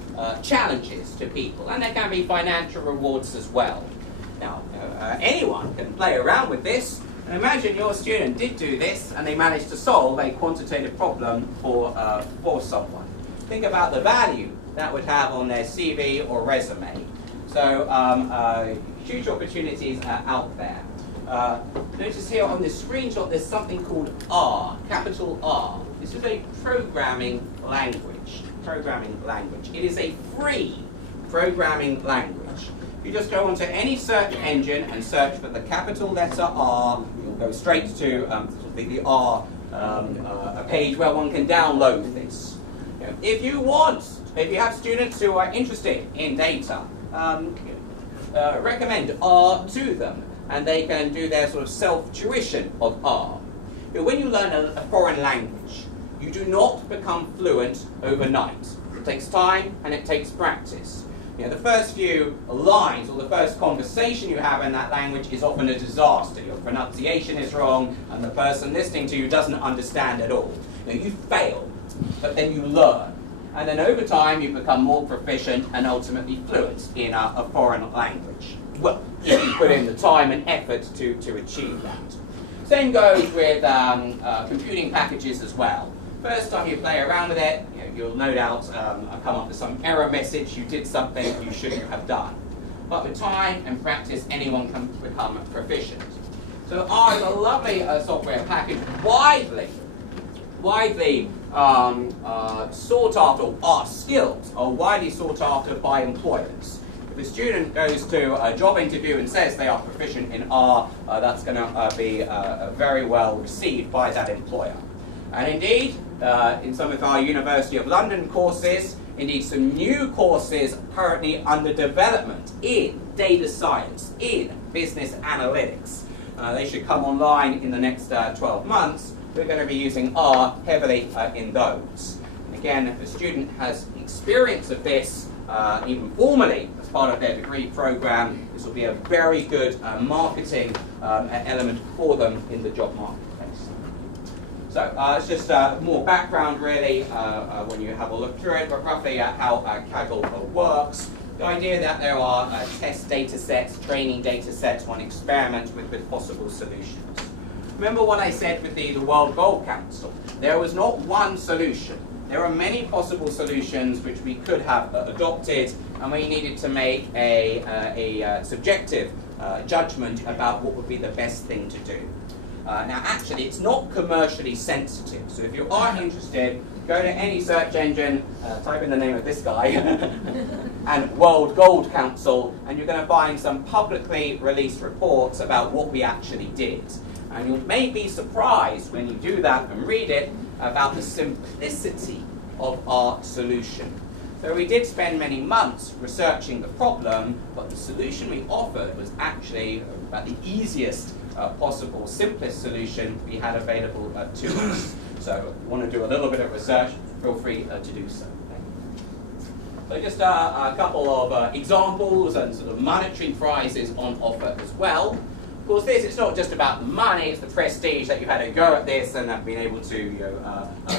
challenges to people, and there can be financial rewards as well. Now, anyone can play around with this, and imagine your student did do this, and they managed to solve a quantitative problem for someone. Think about the value that would have on their CV or resume. So huge opportunities are out there. Notice here on this screenshot there's something called R, capital R. This is a programming language. It is a free programming language. If you just go onto any search engine and search for the capital letter R, you'll go straight to the R a page where one can download this. If you have students who are interested in data, recommend R to them, and they can do their sort of self-tuition of R. When you learn a foreign language, you do not become fluent overnight. It takes time and it takes practice. The first few lines or the first conversation you have in that language is often a disaster. Your pronunciation is wrong and the person listening to you doesn't understand at all. You fail, but then you learn. And then over time you become more proficient and ultimately fluent in a foreign language. Well, if you put in the time and effort to achieve that. Same goes with computing packages as well. First time you play around with it, you'll no doubt come up with some error message, you did something you shouldn't have done. But with time and practice, anyone can become proficient. So R is a lovely software package, widely sought after. R skills are widely sought after by employers. If a student goes to a job interview and says they are proficient in R, that's going to be very well received by that employer. And indeed, in some of our University of London courses, indeed some new courses currently under development in data science, in business analytics. They should come online in the next 12 months. We're going to be using R heavily in those. And again, if a student has experience of this, even formally, as part of their degree program, this will be a very good marketing element for them in the job marketplace. So it's just more background really when you have a look through it, but roughly how Kaggle works. The idea that there are test data sets, training data sets, one experiment with possible solutions. Remember what I said with the World Gold Council? There was not one solution. There are many possible solutions which we could have adopted, and we needed to make a subjective judgment about what would be the best thing to do. Now actually it's not commercially sensitive, so if you are interested, go to any search engine, type in the name of this guy, and World Gold Council, and you're going to find some publicly released reports about what we actually did. And you may be surprised when you do that and read it about the simplicity of our solution. So we did spend many months researching the problem, but the solution we offered was actually about the easiest possible, simplest solution we had available to us. So if you want to do a little bit of research, feel free to do so. So just a couple of examples and sort of monetary prizes on offer as well. Of course, it's not just about the money, it's the prestige that you had a go at this and have been able to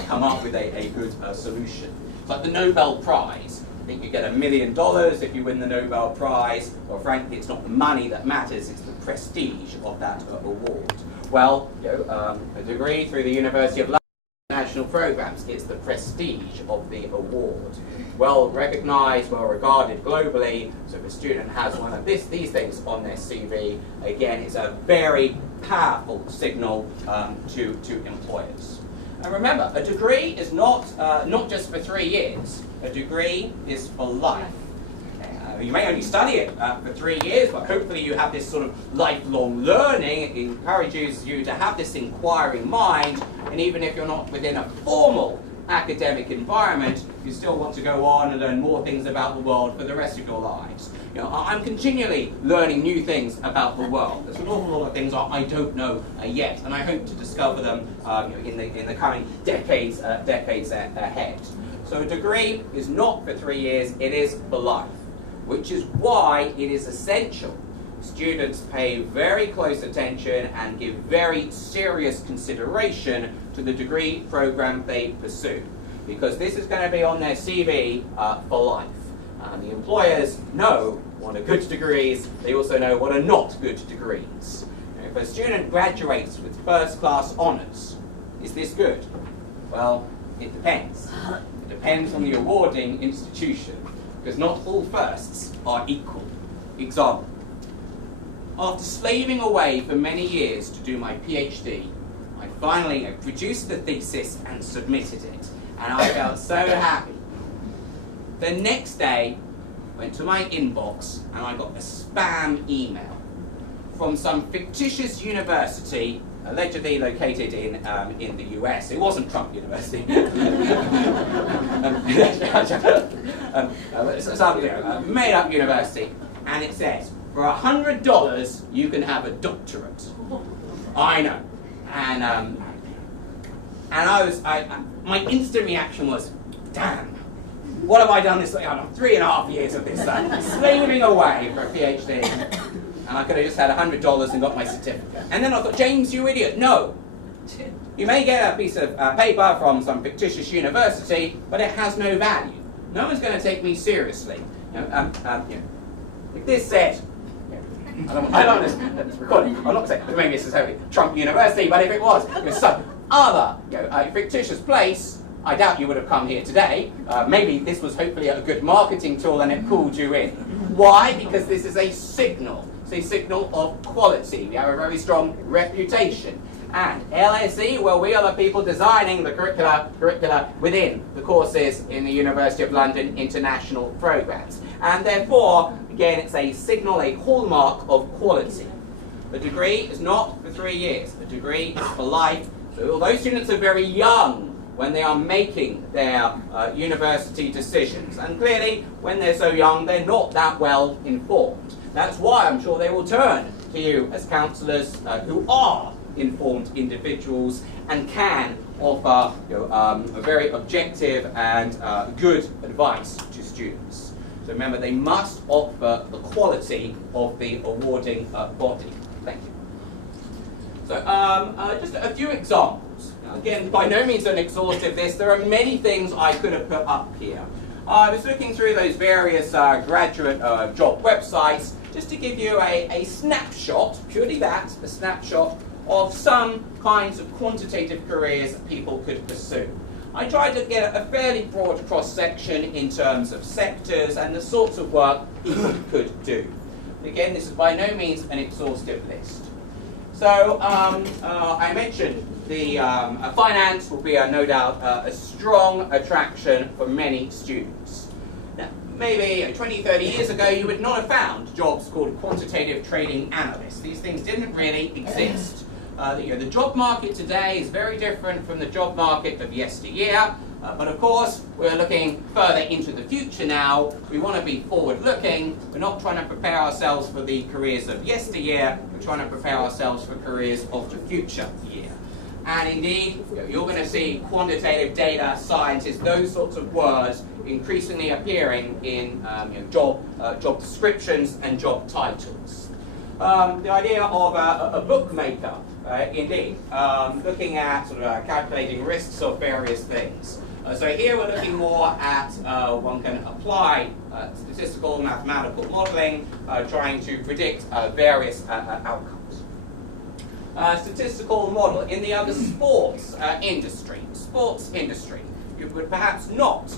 come up with a good solution. It's like the Nobel Prize. I think you get $1 million if you win the Nobel Prize. Well, frankly, it's not the money that matters, it's the prestige of that award. Well, a degree through the University of London national programs, it's the prestige of the award. Well recognized, well regarded globally, so if a student has one of these things on their CV, again, it's a very powerful signal to employers. And remember, a degree is not just for 3 years. A degree is for life. You may only study it for 3 years, but hopefully you have this sort of lifelong learning. It encourages you to have this inquiring mind, and even if you're not within a formal academic environment, you still want to go on and learn more things about the world for the rest of your lives. I'm continually learning new things about the world. There's an awful lot of things I don't know yet, and I hope to discover them in the coming decades ahead. So a degree is not for 3 years, it is for life, which is why it is essential students pay very close attention and give very serious consideration to the degree program they pursue, because this is going to be on their CV for life. The employers know what are good degrees, they also know what are not good degrees. If a student graduates with first-class honours, is this good? Well, it depends. It depends on the awarding institution, because not all firsts are equal. Example: after slaving away for many years to do my PhD, I finally produced the thesis and submitted it, and I felt so happy. The next day, I went to my inbox and I got a spam email from some fictitious university allegedly located in the US. It wasn't Trump University. Some made up university, and it says, for $100 you can have a doctorate. I know. And my instant reaction was, damn, what have I done this? 3.5 years of this, slaving away for a PhD. And I could have just had $100 and got my certificate. And then I thought, James, you idiot, no. You may get a piece of paper from some fictitious university, but it has no value. No one's going to take me seriously. If this said, I don't know, it's recording. I'm not saying maybe this is Trump University, but if it was some other fictitious place, I doubt you would have come here today. Maybe this was hopefully a good marketing tool and it pulled you in. Why? Because this is a signal. It's a signal of quality. We have a very strong reputation. And LSE, well, we are the people designing the curricula within the courses in the University of London international programs. And therefore, again, it's a signal, a hallmark of quality. The degree is not for 3 years. The degree is for life. So although students are very young when they are making their university decisions, and clearly, when they're so young, they're not that well informed. That's why I'm sure they will turn to you as counsellors who are informed individuals and can offer a very objective and good advice to students. So remember, they must offer the quality of the awarding body. Thank you. So just a few examples. Now, again, by no means an exhaustive list. There are many things I could have put up here. I was looking through those various graduate job websites just to give you a snapshot, purely that, a snapshot of some kinds of quantitative careers that people could pursue. I tried to get a fairly broad cross-section in terms of sectors and the sorts of work people could do. Again, this is by no means an exhaustive list. So I mentioned the finance will be no doubt a strong attraction for many students. Now, maybe 20, 30 years ago, you would not have found jobs called quantitative trading analysts. These things didn't really exist. The job market today is very different from the job market of yesteryear. But of course, we're looking further into the future now. We want to be forward-looking. We're not trying to prepare ourselves for the careers of yesteryear. We're trying to prepare ourselves for careers of the future year. And indeed, you're going to see quantitative data scientists, those sorts of words, increasingly appearing in job descriptions and job titles. The idea of a bookmaker, indeed, looking at sort of calculating risks of various things. So here we're looking more at one can apply statistical mathematical modeling, trying to predict various outcomes. Statistical model in the other sports industry, you would perhaps not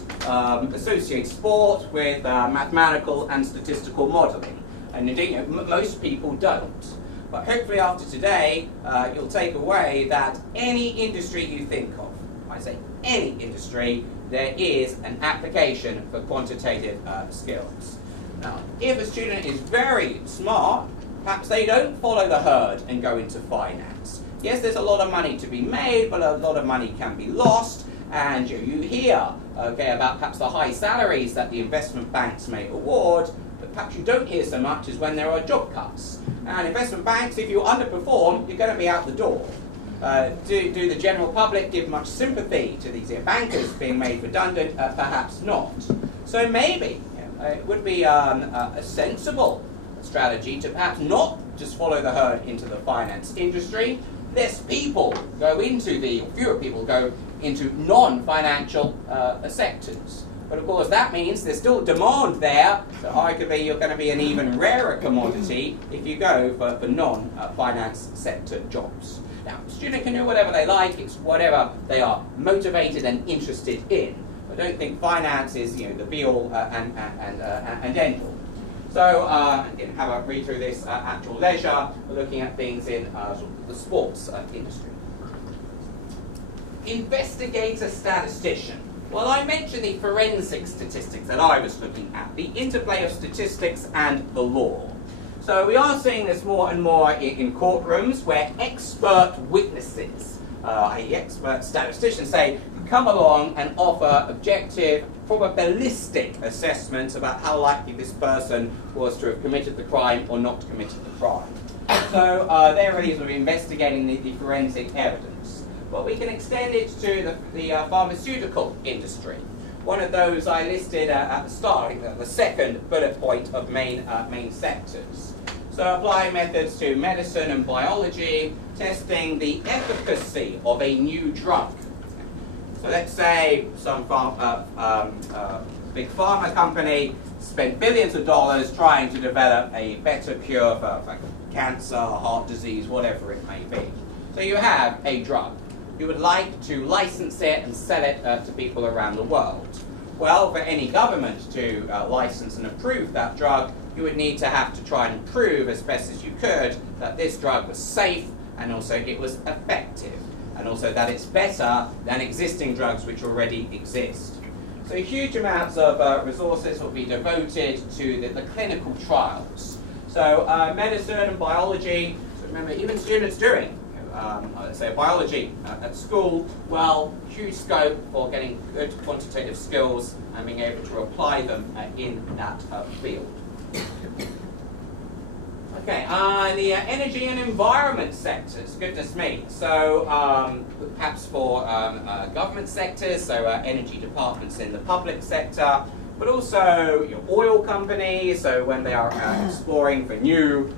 associate sport with mathematical and statistical modeling, and indeed most people don't. But hopefully after today you'll take away that any industry you think of, I say any industry, there is an application for quantitative skills. Now, if a student is very smart, perhaps they don't follow the herd and go into finance. Yes, there's a lot of money to be made, but a lot of money can be lost. And you hear about perhaps the high salaries that the investment banks may award, but perhaps you don't hear so much as when there are job cuts. And investment banks, if you underperform, you're going to be out the door. Do the general public give much sympathy to these bankers being made redundant? Perhaps not. So maybe it would be a sensible strategy to perhaps not just follow the herd into the finance industry. Less people go into fewer people go into non-financial sectors. But of course that means there's still demand there, so arguably you're going to be an even rarer commodity if you go for non-finance sector jobs. Now, a student can do whatever they like, it's whatever they are motivated and interested in. I don't think finance is the be-all and end-all. So, and have a read through this at your leisure. We're looking at things in sort of the sports industry. Investigator statistician. Well, I mentioned the forensic statistics that I was looking at, the interplay of statistics and the law. So we are seeing this more and more in courtrooms where expert witnesses, i.e. expert statisticians, say, come along and offer objective, probabilistic assessments about how likely this person was to have committed the crime or not committed the crime. So they're really sort of investigating the forensic evidence. But we can extend it to the pharmaceutical industry. One of those I listed at the start, the second bullet point of main sectors. So applying methods to medicine and biology, testing the efficacy of a new drug. So let's say some big pharma company spent billions of dollars trying to develop a better cure for cancer, heart disease, whatever it may be. So you have a drug. You would like to license it and sell it to people around the world. Well, for any government to license and approve that drug, you would need to have to try and prove as best as you could that this drug was safe and also it was effective, and also that it's better than existing drugs which already exist. So huge amounts of resources will be devoted to the clinical trials. So medicine and biology, so remember even students doing let's say biology at school, well, huge scope for getting good quantitative skills and being able to apply them in that field. Okay, the energy and environment sectors, goodness me. So perhaps for government sectors, so energy departments in the public sector, but also oil companies, so when they are exploring for new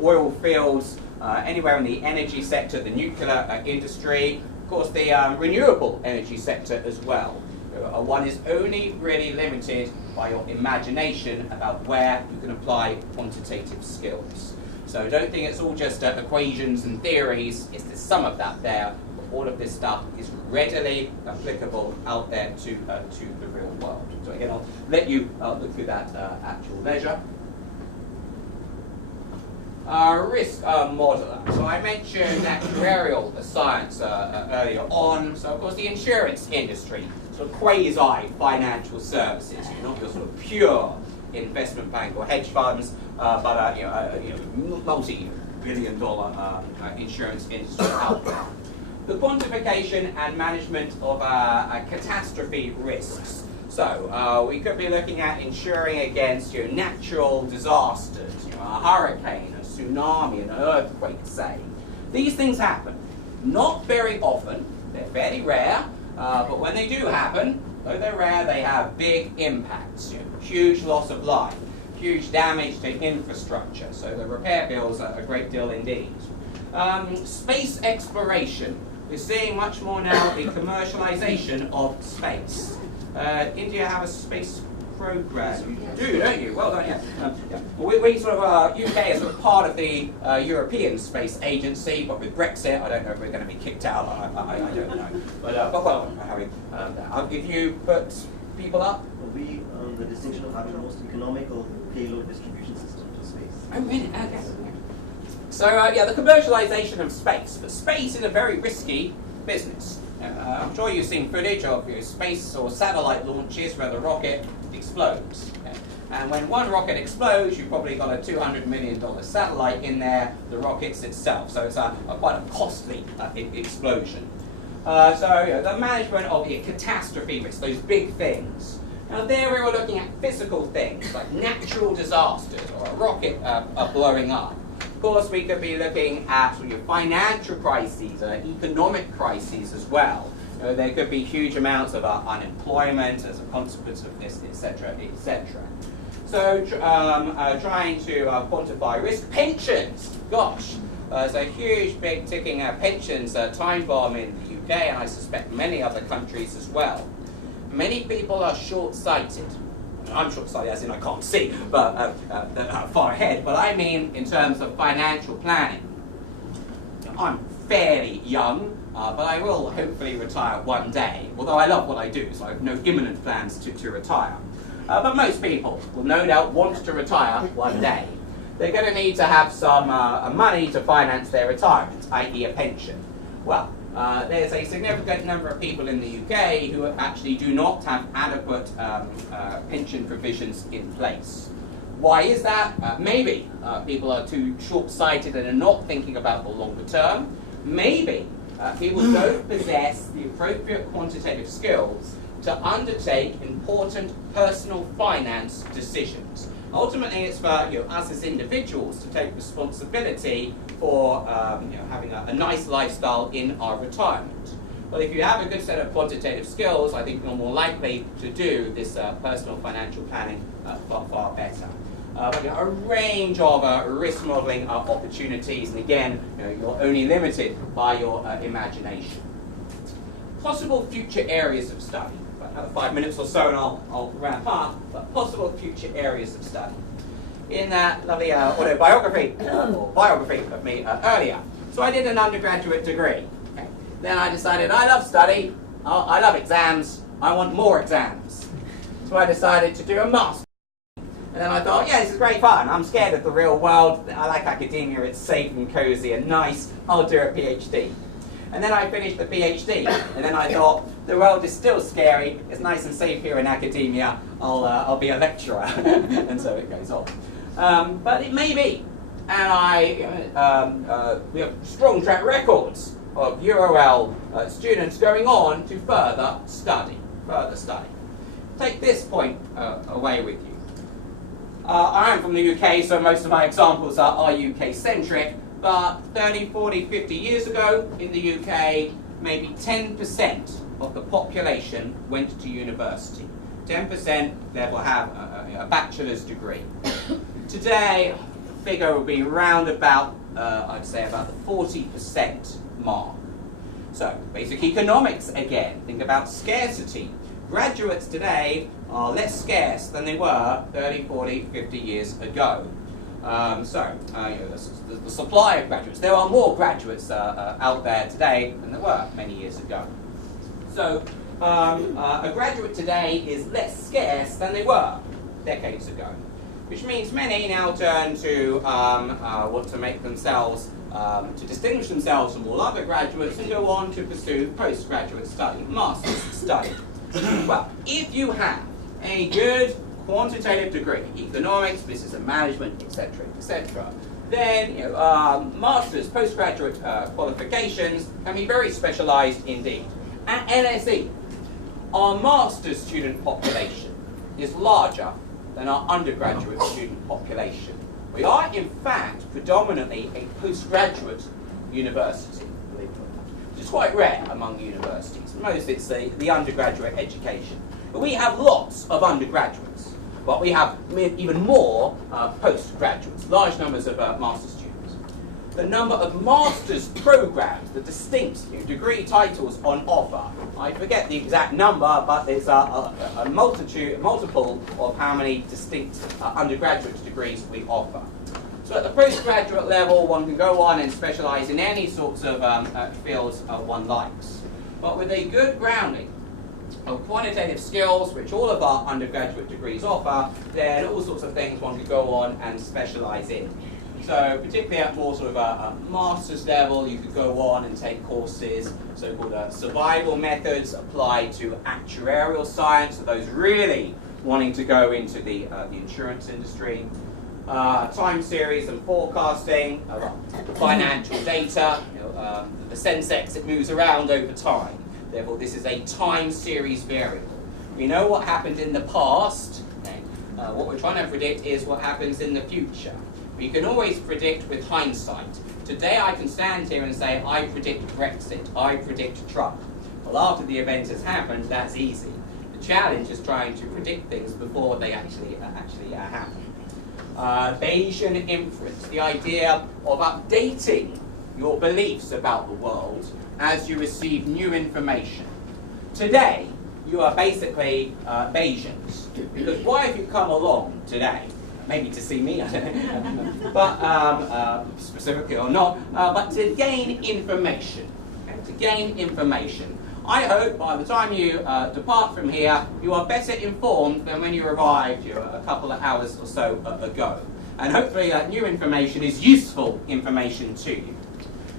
oil fields, anywhere in the energy sector, the nuclear industry, of course the renewable energy sector as well. One is only really limited by your imagination about where you can apply quantitative skills. So don't think it's all just equations and theories, there's some of that there, but all of this stuff is readily applicable out there to the real world. So again, I'll let you look through that at your leisure. Risk modeler. So I mentioned actuarial science earlier on. So of course the insurance industry, sort of quasi-financial services, not your sort of pure investment bank or hedge funds, but multi-billion-dollar insurance industry out there. the quantification and management of catastrophe risks. So we could be looking at insuring against natural disasters, a hurricane, a tsunami, an earthquake, say. These things happen. Not very often, they're fairly rare, but when they do happen, though they're rare, they have big impacts. Huge loss of life, huge damage to infrastructure, so the repair bills are a great deal indeed. Space exploration. We're seeing much more now the commercialization of space. India have a space program. You do, don't you? Well done, yeah. We sort of, UK is sort of part of the European Space Agency, but with Brexit, I don't know if we're going to be kicked out. I don't know. But well, if you put people up, We the distinction of having the most economical payload distribution system to space. Oh, really? Okay. So, yeah, the commercialization of space. But space is a very risky business. I'm sure you've seen footage of space or satellite launches where the rocket explodes. Okay? And when one rocket explodes, you've probably got a $200 million satellite in there, the rockets itself. So it's quite a costly explosion. The management of catastrophe risks, those big things. Now there we were looking at physical things like natural disasters or a rocket blowing up. Of course, we could be looking at financial crises, economic crises as well. There could be huge amounts of unemployment as a consequence of this, etc., etc. So trying to quantify risk. Pensions, gosh, there's a huge, big ticking pensions time bomb in the UK, and I suspect many other countries as well. Many people are short-sighted. I'm short-sighted as in I can't see, but far ahead. But I mean in terms of financial planning. I'm fairly young, but I will hopefully retire one day. Although I love what I do, so I have no imminent plans to retire. But most people will no doubt want to retire one day. They're going to need to have some money to finance their retirement, i.e. a pension. Well, there's a significant number of people in the UK who actually do not have adequate pension provisions in place. Why is that? Maybe people are too short-sighted and are not thinking about the longer term. Maybe people don't possess the appropriate quantitative skills to undertake important personal finance decisions. Ultimately, it's for us as individuals to take responsibility for having a nice lifestyle in our retirement. Well, if you have a good set of quantitative skills, I think you're more likely to do this personal financial planning far better. But a range of risk modelling opportunities, and again, you're only limited by your imagination. Possible future areas of study. Another 5 minutes or so and I'll wrap up, but possible future areas of study. In that lovely autobiography, or biography of me earlier, so I did an undergraduate degree. Okay. Then I decided I love study, I love exams, I want more exams. So I decided to do a master's. And then I thought, yeah, this is great fun, I'm scared of the real world, I like academia, it's safe and cozy and nice, I'll do a PhD. And then I finished the PhD, and then I thought, the world is still scary, it's nice and safe here in academia, I'll be a lecturer, and so it goes on. But it may be, and we have strong track records of UOL students going on to further study. Take this point away with you. I am from the UK, so most of my examples are UK-centric, but 30, 40, 50 years ago in the UK, maybe 10% of the population went to university. 10% therefore have a bachelor's degree. Today, the figure will be round about, I'd say about the 40% mark. So, basic economics again, think about scarcity. Graduates today are less scarce than they were 30, 40, 50 years ago. The supply of graduates, there are more graduates out there today than there were many years ago. So a graduate today is less scarce than they were decades ago, which means many now turn to want to make themselves, to distinguish themselves from all other graduates and go on to pursue postgraduate study, master's study. Well, if you have a good quantitative degree, economics, business and management, etc., etc., then master's, postgraduate qualifications can be very specialised indeed. At LSE, our master's student population is larger than our undergraduate student population. We are, in fact, predominantly a postgraduate university, which is quite rare among universities. Most it's the undergraduate education. But we have lots of undergraduates, but we have even more postgraduates, large numbers of master's students. The number of master's programs, the distinct degree titles on offer, I forget the exact number, but there's a multiple of how many distinct undergraduate degrees we offer. So at the postgraduate level, one can go on and specialise in any sorts of fields one likes. But with a good grounding of quantitative skills, which all of our undergraduate degrees offer, then all sorts of things one could go on and specialise in. So particularly at more sort of a master's level, you could go on and take courses, so-called survival methods applied to actuarial science, so those really wanting to go into the insurance industry. Time series and forecasting, financial data, the sensex, it moves around over time. Therefore, this is a time series variable. We know what happened in the past. What we're trying to predict is what happens in the future. We can always predict with hindsight. Today I can stand here and say, I predict Brexit, I predict Trump. Well, after the event has happened, that's easy. The challenge is trying to predict things before they actually happen. Bayesian inference, the idea of updating your beliefs about the world as you receive new information. Today, you are basically Bayesians, because why have you come along today? Maybe to see me, I don't know, but specifically or not, but to gain information. Okay? To gain information. I hope by the time you depart from here, you are better informed than when you arrived a couple of hours or so ago. And hopefully new information is useful information to you.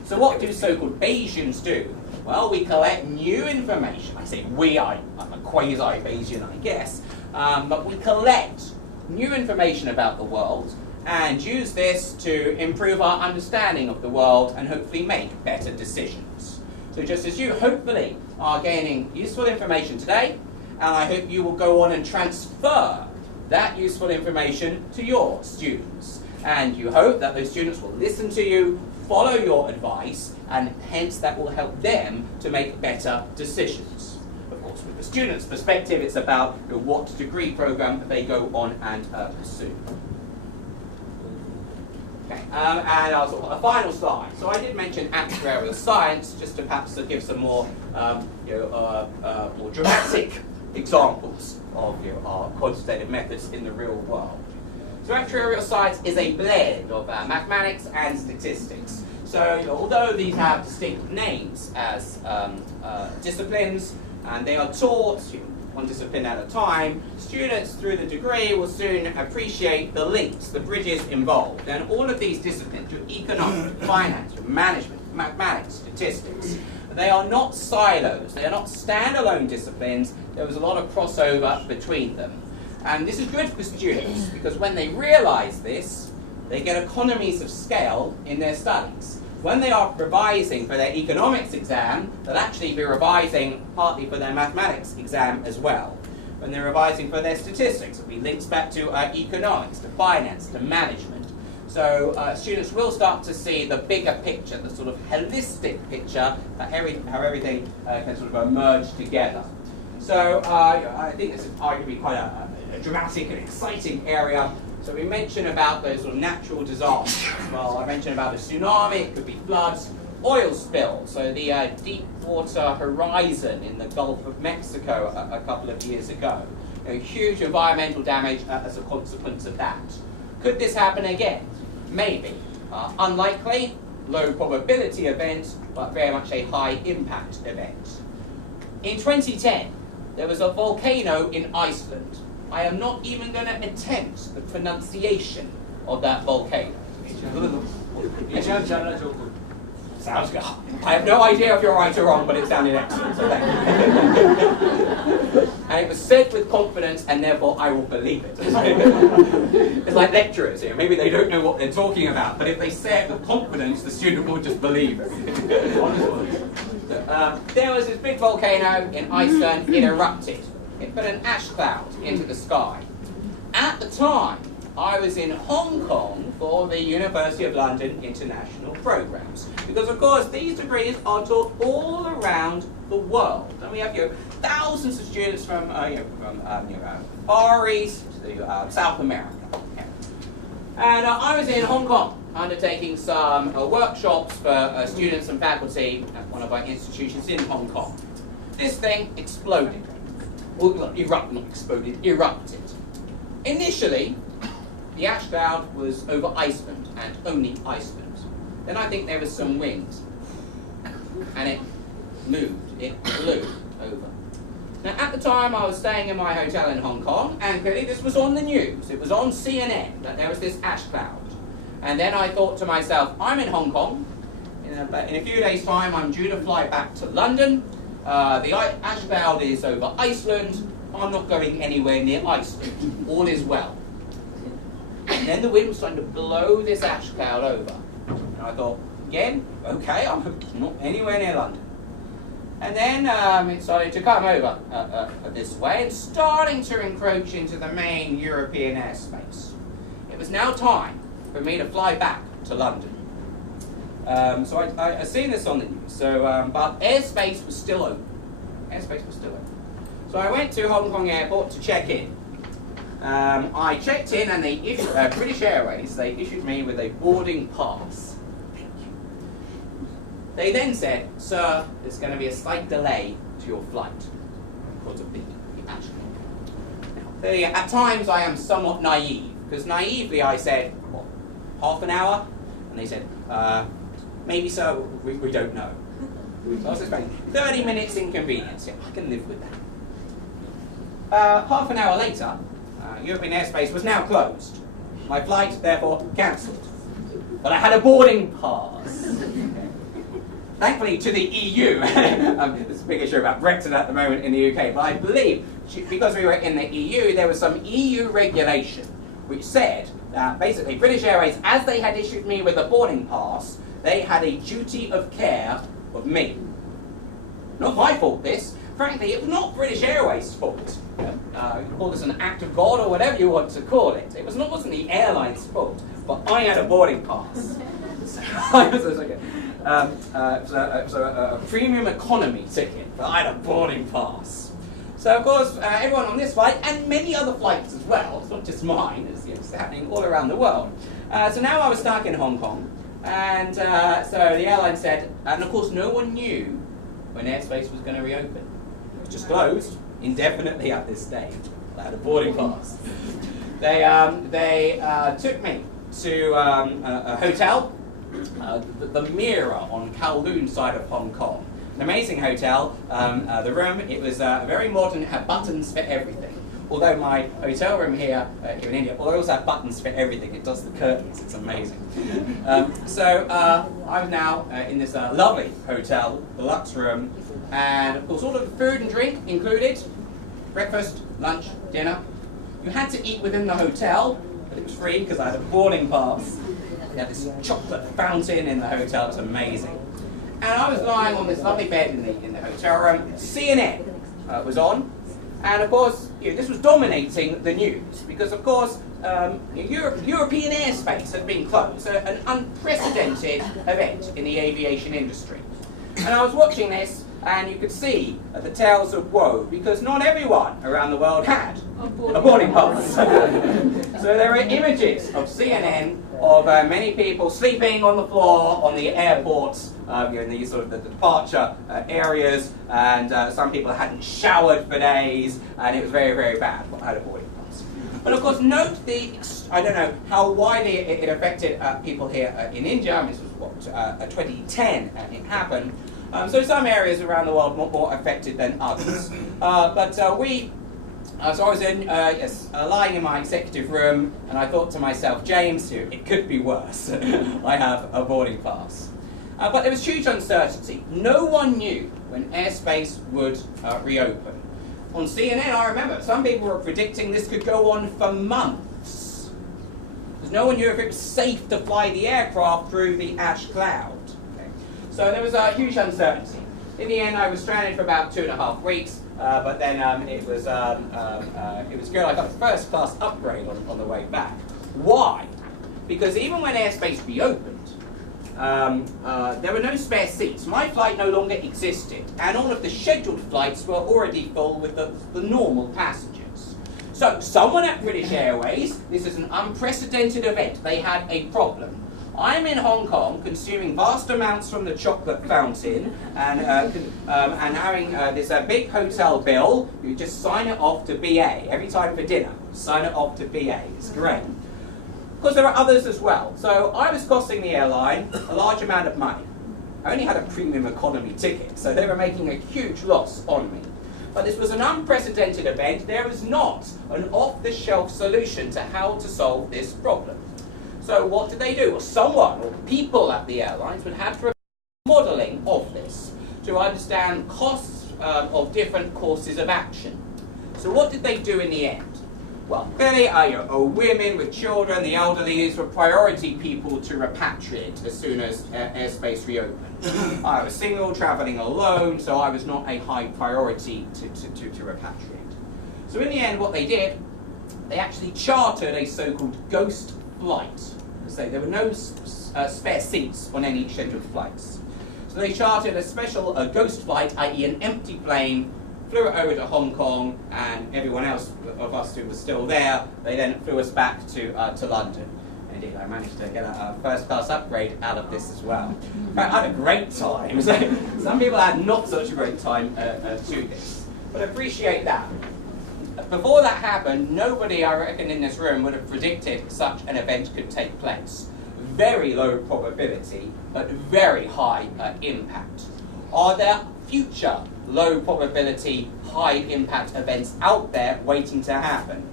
So what do so-called Bayesians do? Well, we collect new information. I say we, I'm a quasi-Bayesian, I guess, but we collect new information about the world and use this to improve our understanding of the world and hopefully make better decisions. So just as you hopefully are gaining useful information today, and I hope you will go on and transfer that useful information to your students. And you hope that those students will listen to you, follow your advice, and hence that will help them to make better decisions. Of course, with the student's perspective, it's about what degree program they go on and pursue. Okay, and a final slide. So I did mention actuarial science, just to perhaps give some more, more dramatic examples of our quantitative methods in the real world. So actuarial science is a blend of mathematics and statistics. So although these have distinct names as disciplines, and they are taught one discipline at a time, students through the degree will soon appreciate the links, the bridges involved. And all of these disciplines, economics, finance, management, mathematics, statistics, they are not silos, they are not standalone disciplines. There was a lot of crossover between them. And this is good for students, because when they realize this, they get economies of scale in their studies. When they are revising for their economics exam, they'll actually be revising partly for their mathematics exam as well. When they're revising for their statistics, it'll be links back to economics, to finance, to management. So students will start to see the bigger picture, the sort of holistic picture, how everything can sort of merge together. So I think this is arguably quite a dramatic and exciting area. So we mentioned about those sort of natural disasters. Well, I mentioned about a tsunami, it could be floods, oil spill. So the Deepwater Horizon in the Gulf of Mexico a couple of years ago. Huge environmental damage as a consequence of that. Could this happen again? Maybe. Unlikely, low probability event, but very much a high impact event. In 2010, there was a volcano in Iceland. I am not even going to attempt the pronunciation of that volcano. Sounds good. I have no idea if you're right or wrong, but it sounded excellent, so thank you. And it was said with confidence, and therefore I will believe it. It's like lecturers here. Maybe they don't know what they're talking about, but if they say it with confidence, the student will just believe it. There was this big volcano in Iceland. It erupted. It put an ash cloud into the sky. At the time, I was in Hong Kong for the University of London international programs. Because of course these degrees are taught all around the world. And we have thousands of students from Far East to South America. And I was in Hong Kong undertaking some workshops for students and faculty at one of our institutions in Hong Kong. This thing exploded. Well, not exploded, erupted. Initially, the ash cloud was over Iceland, and only Iceland. Then I think there was some wind, and it moved, it blew over. Now at the time I was staying in my hotel in Hong Kong, and clearly this was on the news. It was on CNN that there was this ash cloud. And then I thought to myself, I'm in Hong Kong. In a few days' time I'm due to fly back to London. The ash cloud is over Iceland. I'm not going anywhere near Iceland. All is well. And then the wind was starting to blow this ash cloud over. And I thought, again, okay, I'm not anywhere near London. And then it started to come over this way and starting to encroach into the main European airspace. It was now time for me to fly back to London. So I seen this on the news, but airspace was still open. Airspace was still open. So I went to Hong Kong Airport to check in. I checked in and they issued, British Airways, they issued me with a boarding pass. Thank you. They then said, sir, there's going to be a slight delay to your flight because of the ash cloud. Now, at times I am somewhat naive, because naively I said, what, half an hour? And they said, maybe sir, we don't know. So I was expecting 30 minutes inconvenience. Yeah, I can live with that. Half an hour later, European airspace was now closed. My flight, therefore, cancelled. But I had a boarding pass. Thankfully to the EU, there's a big issue about Brexit at the moment in the UK, but I believe, because we were in the EU, there was some EU regulation which said that basically British Airways, as they had issued me with a boarding pass, they had a duty of care of me. Not my fault, this. Frankly, it was not British Airways' fault. You can call this an act of God or whatever you want to call it. It wasn't the airline's fault, but I had a boarding pass. So it was a premium economy ticket, but I had a boarding pass. So of course, everyone on this flight, and many other flights as well, it's not just mine, it's happening all around the world. So now I was stuck in Hong Kong, and so the airline said, and of course no one knew when airspace was going to reopen. It was just closed indefinitely at this stage. I had a boarding pass. They took me to a hotel, the Mirror on Kowloon side of Hong Kong. An amazing hotel. The room, it was very modern, it had buttons for everything. Although my hotel room here in India, although it also had buttons for everything, it does the curtains, it's amazing. So I was now in this lovely hotel, the Lux room, and of course all of the food and drink included, breakfast, lunch, dinner. You had to eat within the hotel, but it was free because I had a boarding pass. We had this chocolate fountain in the hotel, it's amazing. And I was lying on this lovely bed in the hotel room. CNN was on. And of course, this was dominating the news because, of course, European airspace had been closed, so an unprecedented event in the aviation industry. And I was watching this, and you could see the tales of woe because not everyone around the world had a boarding pass. So there are images of CNN of many people sleeping on the floor on the airports, in these sort of the departure areas, and some people hadn't showered for days, and it was very, very bad. I had a boarding pass. But of course, note I don't know how widely it affected people here in India. I mean, this was what 2010 it happened. So some areas around the world more affected than others. So I was lying in my executive room, and I thought to myself, James, it could be worse. I have a boarding pass. But there was huge uncertainty. No one knew when airspace would reopen. On CNN, I remember, some people were predicting this could go on for months, because no one knew if it was safe to fly the aircraft through the ash cloud. Okay. So there was a huge uncertainty. In the end, I was stranded for about 2.5 weeks, but then it was good. I got a first-class upgrade on the way back. Why? Because even when airspace reopened, there were no spare seats. My flight no longer existed, and all of the scheduled flights were already full with the normal passengers. So someone at British Airways, this is an unprecedented event, they had a problem. I'm in Hong Kong consuming vast amounts from the chocolate fountain and having this big hotel bill. You just sign it off to BA every time for dinner. Sign it off to BA. It's great. Of course, there are others as well. So I was costing the airline a large amount of money. I only had a premium economy ticket, so they were making a huge loss on me. But this was an unprecedented event. There was not an off-the-shelf solution to how to solve this problem. So what did they do? Well, someone, or people at the airlines, would have to provide modelling of this to understand costs of different courses of action. So what did they do in the end? Well, clearly, women with children, the elderly were priority people to repatriate as soon as airspace reopened. I was single, travelling alone, so I was not a high priority to repatriate. So in the end, what they did, they actually chartered a so-called ghost flight. So there were no spare seats on any scheduled flights. So they chartered a special ghost flight, i.e. an empty plane, flew it over to Hong Kong, and everyone else of us who was still there, they then flew us back to London. Indeed, I managed to get a first-class upgrade out of this as well. In fact, I had a great time. Some people had not such a great time to this, but appreciate that. Before that happened, nobody, I reckon, in this room would have predicted such an event could take place. Very low probability, but very high impact. Are there future low probability, high impact events out there waiting to happen?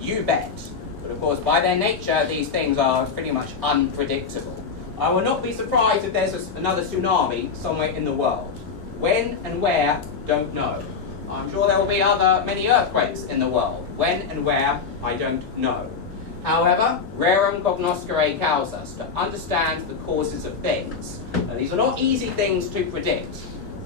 You bet. But of course, by their nature, these things are pretty much unpredictable. I will not be surprised if there's another tsunami somewhere in the world. When and where, don't know. I'm sure there will be many earthquakes in the world. When and where, I don't know. However, rerum cognoscere causas, to understand the causes of things. Now, these are not easy things to predict.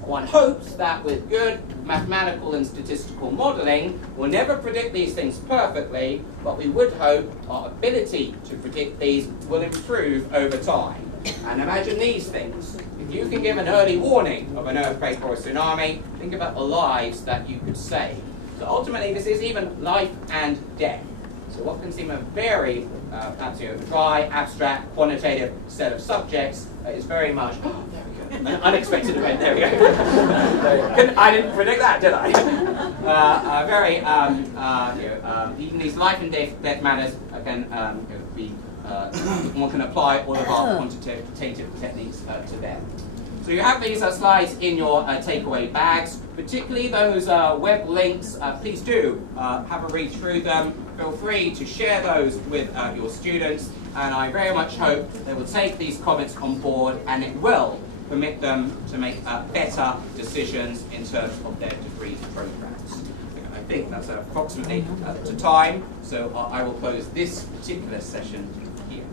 One hopes that with good mathematical and statistical modelling, we'll never predict these things perfectly, but we would hope our ability to predict these will improve over time. And imagine these things. If you can give an early warning of an earthquake or a tsunami, think about the lives that you could save. So ultimately, this is even life and death. So what can seem a very perhaps dry, abstract, quantitative set of subjects is very much, oh, there we go, an unexpected event, there we go. I didn't predict that, did I? Even these life and death matters can be, one can apply all of our quantitative techniques to them. So you have these slides in your takeaway bags, particularly those web links. Please do have a read through them. Feel free to share those with your students, and I very much hope they will take these comments on board and it will permit them to make better decisions in terms of their degree programs. And I think that's approximately the time, so I will close this particular session here.